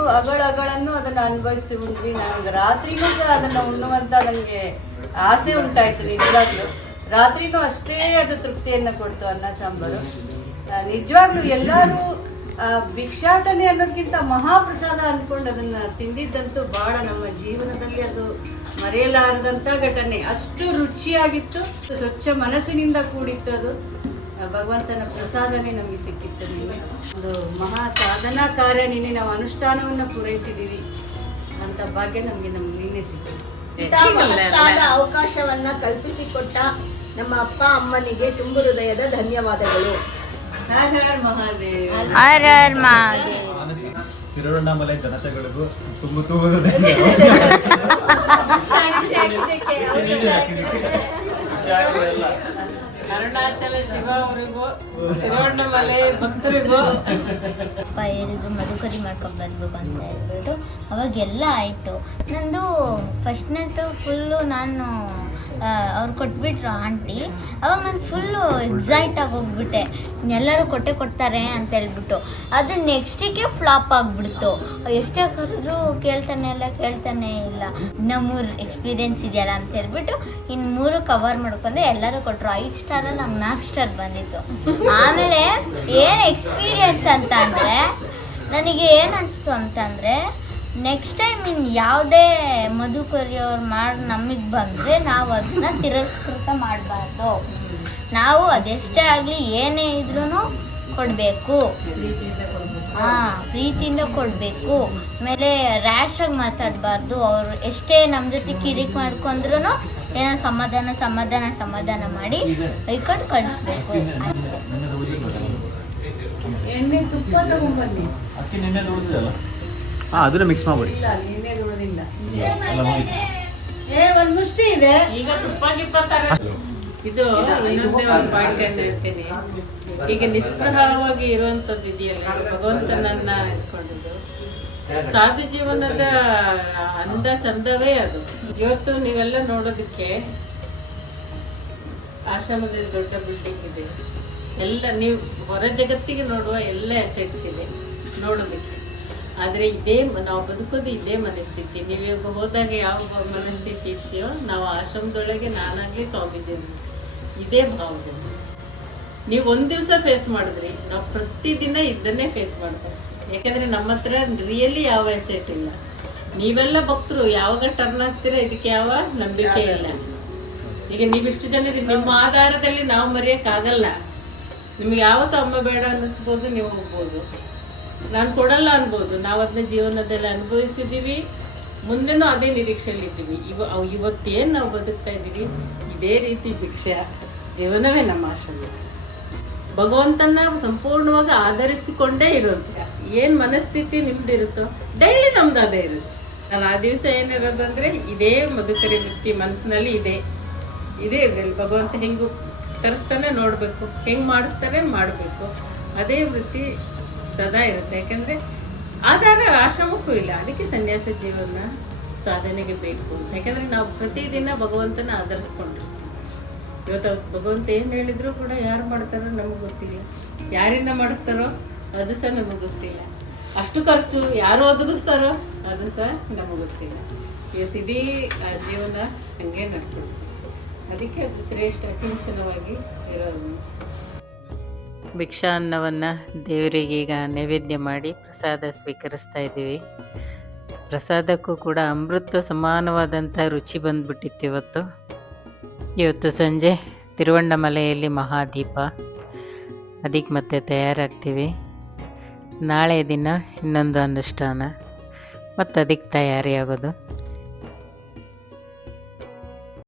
ಅಗಳನ್ನು ಅದನ್ನು ಅನುಭವಿಸಿ ಉಂಡ್ವಿ. ನನಗೆ ರಾತ್ರಿನೂ ಸಹ ಅದನ್ನು ಉಣ್ಣುವಂತ ನನಗೆ ಆಸೆ ಉಂಟಾಯ್ತು. ನಿಜವಾಗ್ಲೂ ರಾತ್ರಿನೂ ಅಷ್ಟೇ ಅದು ತೃಪ್ತಿಯನ್ನು ಕೊಡ್ತು, ಅನ್ನ ಸಾಂಬಾರು. ನಿಜವಾಗ್ಲೂ ಎಲ್ಲರೂ ಭಿಕ್ಷಾಟನೆ ಅನ್ನೋದಕ್ಕಿಂತ ಮಹಾಪ್ರಸಾದ ಅಂದ್ಕೊಂಡು ಅದನ್ನು ತಿಂದಿದ್ದಂತೂ ಭಾಳ ನಮ್ಮ ಜೀವನದಲ್ಲಿ ಅದು ಮರೆಯಲಾರದಂಥ ಘಟನೆ. ಅಷ್ಟು ರುಚಿಯಾಗಿತ್ತು, ಸ್ವಚ್ಛ ಮನಸ್ಸಿನಿಂದ ಕೂಡಿತ್ತು. ಅದು ಭಗವಂತನ ಪ್ರಸಾದನೇ ನಮಗೆ ಸಿಕ್ಕಿತ್ತು. ನಿನ್ನೆ ಒಂದು ಮಹಾ ಸಾಧನಾ ಕಾರ್ಯ, ನಿನ್ನೆ ನಾವು ಅನುಷ್ಠಾನವನ್ನು ಪೂರೈಸಿದ್ದೀವಿ ಅಂತ ಭಾಗ್ಯ ನಮಗೆ ನಿನ್ನೆ ಸಿಕ್ಕಿತ್ತು. ಅವಕಾಶವನ್ನ ಕಲ್ಪಿಸಿಕೊಟ್ಟ ನಮ್ಮ ಅಪ್ಪ ಅಮ್ಮನಿಗೆ ತುಂಬು ಹೃದಯದ ಧನ್ಯವಾದಗಳು. ಹರ ಹರ ಮಹಾದೇವ್. ಹರ ಹರ ಮಹಾದೇವ್. ತಿರುವಣ್ಣಾಮಲೈ ಜನತೆಗಳಿಗೂ ತುಂಬ ಅರುಣಾಚಲ ಶಿವ ಅವರಿಗೂ ತಿರುವಣ್ಣಾಮಲೈ ಭಕ್ತರಿಗೂ ಹೇಳಿದ್ರು ಮಧುಕರಿ ಮಾಡ್ಕೊಂಡು ಬರ್ಬೇಕು ಅಂತ ಹೇಳ್ಬಿಟ್ಟು ಅವಾಗೆಲ್ಲ ಆಯಿತು. ನಂದು ಫಸ್ಟ್ನೇದು ಫುಲ್ಲು ನಾನು ಅವ್ರು ಕೊಟ್ಬಿಟ್ರು ಆಂಟಿ. ಅವಾಗ ನಾನು ಫುಲ್ಲು ಎಕ್ಸೈಟ್ ಆಗಿ ಹೋಗ್ಬಿಟ್ಟೆ, ಎಲ್ಲರೂ ಕೊಡ್ತಾರೆ ಅಂತ ಹೇಳ್ಬಿಟ್ಟು. ಅದು ನೆಕ್ಸ್ಟಿಗೆ ಫ್ಲಾಪ್ ಆಗಿಬಿಡ್ತು. ಎಷ್ಟೇ ಕರೆದ್ರು ಕೇಳ್ತಾನೆ ಇಲ್ಲ. ಇನ್ನೂ 3 ಎಕ್ಸ್ಪೀರಿಯೆನ್ಸ್ ಇದೆಯಲ್ಲ ಅಂತ ಹೇಳ್ಬಿಟ್ಟು ಇನ್ನು 3 ಕವರ್ ಮಾಡ್ಕೊಂಡೆ. ಎಲ್ಲರೂ ಕೊಟ್ಟರು 5 ಸ್ಟಾರ, ನಮ್ಗೆ 4 ಸ್ಟಾರ್ ಬಂದಿತ್ತು. ಆಮೇಲೆ ಏನು ಎಕ್ಸ್ಪೀರಿಯೆನ್ಸ್ ಅಂತ ಅಂದರೆ ನನಗೆ ಏನು ಅನಿಸ್ತು ಅಂತಂದರೆ ನೆಕ್ಸ್ಟ್ ಟೈಮ್ ಇನ್ನು ಯಾವುದೇ ಮಧುಕರಿಯವ್ರು ಮಾಡಿ ನಮಗೆ ಬಂದರೆ ನಾವು ಅದನ್ನ ತಿರಸ್ಕೃತ ಮಾಡಬಾರ್ದು. ನಾವು ಅದೆಷ್ಟೇ ಆಗಲಿ ಏನೇ ಇದ್ರೂ ಕೊಡಬೇಕು, ಪ್ರೀತಿಯಿಂದ ಕೊಡಬೇಕು. ಆಮೇಲೆ ರ್ಯಾಶಾಗಿ ಮಾತಾಡಬಾರ್ದು. ಅವರು ಎಷ್ಟೇ ನಮ್ಮ ಜೊತೆ ಕಿರಿಕ್ ಮಾಡ್ಕೊಂಡ್ರು ಏನೋ ಸಮಾಧಾನ ಮಾಡಿ ಕೈಕೊಂಡು ಕಳಿಸ್ಬೇಕು. ಎಣ್ಣೆ ತುಪ್ಪ ತಗೊಂಡ್ಬನ್ನಿ. ಅದನ್ನ ಮಿಕ್ಸ್ ಮಾಡ್ಬಿಡಿ. ಇಲ್ಲ ನಿನ್ನೆ ನೋಡಿಲ್ಲ. ಒಂದ್ ಮುಷ್ಟಿ ಇದೆ. ಈಗ ತುಪ್ಪ ಇದು ಇನ್ನೊಂದೇ ಒಂದು ಪಾಯಿಂಟ್ ಅಂತ ಹೇಳ್ತೀನಿ. ಈಗ ನಿಸ್ಪೃಹವಾಗಿ ಇರುವಂಥದ್ದು ಇದೆಯಲ್ಲ, ಭಗವಂತನನ್ನ ಇಟ್ಕೊಂಡಿದ್ದು ಸಾಧು ಜೀವನದ ಅಂದ ಚಂದವೇ ಅದು. ಇವತ್ತು ನೀವೆಲ್ಲ ನೋಡೋದಕ್ಕೆ ಆಶ್ರಮದಲ್ಲಿ ದೊಡ್ಡ ಬಿಲ್ಡಿಂಗ್ ಇದೆ, ಎಲ್ಲ ನೀವು ಹೊರ ಜಗತ್ತಿಗೆ ನೋಡುವ ಎಲ್ಲ ಅಸೆಟ್ಸ್ ಇದೆ ನೋಡೋದಕ್ಕೆ. ಆದರೆ ನಾವು ಬದುಕೋದು ಇದೇ ಮನಸ್ಥಿತಿ. ನೀವೀಗ ಹೋದಾಗ ಯಾವ ಮನಸ್ಥಿತಿ ಇದೆಯೋ ನಾವು ಆಶ್ರಮದೊಳಗೆ ನಾನಾಗಲಿ ಸ್ವಾಮೀಜಿ ಇದೇ ಭಾವನೆ. ನೀವು ಒಂದು ದಿವಸ ಫೇಸ್ ಮಾಡಿದ್ರಿ, ನಾವು ಪ್ರತಿದಿನ ಇದನ್ನೇ ಫೇಸ್ ಮಾಡ್ತಾರೆ. ಯಾಕೆಂದರೆ ನಮ್ಮ ಹತ್ರ ರಿಯಲಿ ಯಾವ ಎಸೆಟ್ ಇಲ್ಲ. ನೀವೆಲ್ಲ ಭಕ್ತರು ಯಾವಾಗ ಟರ್ನ್ ಆಗ್ತೀರ ಇದಕ್ಕೆ ಯಾವ ನಂಬಿಕೆ ಇಲ್ಲ. ಈಗ ನೀವಿಷ್ಟು ಜನ ನಿಮ್ಮ ಆಧಾರದಲ್ಲಿ ನಾವು ಮರೆಯೋಕ್ಕಾಗಲ್ಲ. ನಿಮ್ಗೆ ಯಾವತ್ತೂ ಅಮ್ಮ ಬೇಡ ಅನ್ನಿಸ್ಬೋದು, ನೀವು ಹೋಗ್ಬೋದು, ನಾನು ಕೊಡಲ್ಲ ಅನ್ಬೋದು. ನಾವು ಅದನ್ನ ಜೀವನದಲ್ಲಿ ಅನುಭವಿಸಿದ್ದೀವಿ, ಮುಂದೆನೂ ಅದೇ ನಿರೀಕ್ಷೆಯಲ್ಲಿದ್ದೀವಿ. ಇವತ್ತೇನು ನಾವು ಬದುಕ್ತಾ ಇದ್ದೀವಿ ಇದೇ ರೀತಿ ಭಿಕ್ಷೆ ಜೀವನವೇ ನಮ್ಮ ಆಶ್ರಮ. ಭಗವಂತನ ಸಂಪೂರ್ಣವಾಗಿ ಆಧರಿಸಿಕೊಂಡೇ ಇರೋದು. ಏನು ಮನಸ್ಥಿತಿ ನಿಮ್ದಿರುತ್ತೋ ಡೈಲಿ ನಮ್ದು ಅದೇ ಇರುತ್ತೆ. ನಾನು ಆ ದಿವಸ ಏನಿರೋದಂದರೆ ಇದೇ ಮಧುಕರಿ ವೃತ್ತಿ ಮನಸ್ಸಿನಲ್ಲಿ ಇದೇ ಇದರಲ್ಲಿ ಭಗವಂತ ಹೆಂಗೆ ತರಿಸ್ತಾನೆ ನೋಡಬೇಕು, ಹೆಂಗೆ ಮಾಡಿಸ್ತಾನೆ ಮಾಡಬೇಕು, ಅದೇ ವೃತ್ತಿ ಸದಾ ಇರುತ್ತೆ. ಯಾಕೆಂದರೆ ಆಧಾರ ಆಶ್ರಮಕ್ಕೂ ಇಲ್ಲ, ಅದಕ್ಕೆ ಸನ್ಯಾಸ ಜೀವನ ಸಾಧನೆಗೆ ಬೇಕು. ಯಾಕೆಂದರೆ ನಾವು ಪ್ರತಿದಿನ ಭಗವಂತನ ಆಧರಿಸ್ಕೊಂಡ್ರಿ. ಇವತ್ತು ಭಗವಂತ ಏನು ಹೇಳಿದ್ರು ಕೂಡ ಯಾರು ಮಾಡ್ತಾರೋ ನಮಗೆ ಗೊತ್ತಿಲ್ಲ, ಯಾರಿಂದ ಮಾಡಿಸ್ತಾರೋ ಅದು ಸಹ ನಮಗೆ ಗೊತ್ತಿಲ್ಲ. ಅಷ್ಟು ಖರ್ಚು ಯಾರು ಒದಗಿಸ್ತಾರೋ ಅದು ಸಹ ನಮಗೆ ಗೊತ್ತಿಲ್ಲ. ಇವತ್ತು ಇಡೀ ಆ ಜೀವನ ಹಂಗೆ ನಡ್ಕೊಳ್ತೀವಿ. ಅದಕ್ಕೆ ಅದು ಶ್ರೇಷ್ಠ ಕಿಂಚನವಾಗಿ ಇರೋದು. ಭಿಕ್ಷಾ ಅನ್ನವನ್ನು ದೇವರಿಗೀಗ ನೈವೇದ್ಯ ಮಾಡಿ ಪ್ರಸಾದ ಸ್ವೀಕರಿಸ್ತಾ ಇದ್ದೀವಿ. ಪ್ರಸಾದಕ್ಕೂ ಕೂಡ ಅಮೃತ ಸಮಾನವಾದಂಥ ರುಚಿ ಬಂದುಬಿಟ್ಟಿತ್ತು. ಇವತ್ತು ಸಂಜೆ ತಿರುವಣ್ಣಾಮಲೆಯಲ್ಲಿ ಮಹಾದೀಪ, ಅದಕ್ಕೆ ಮತ್ತೆ ತಯಾರಾಗ್ತೀವಿ. ನಾಳೆ ದಿನ ಇನ್ನೊಂದು ಅನುಷ್ಠಾನ ಮತ್ತು ಅದಕ್ಕೆ ತಯಾರಿ ಆಗೋದು.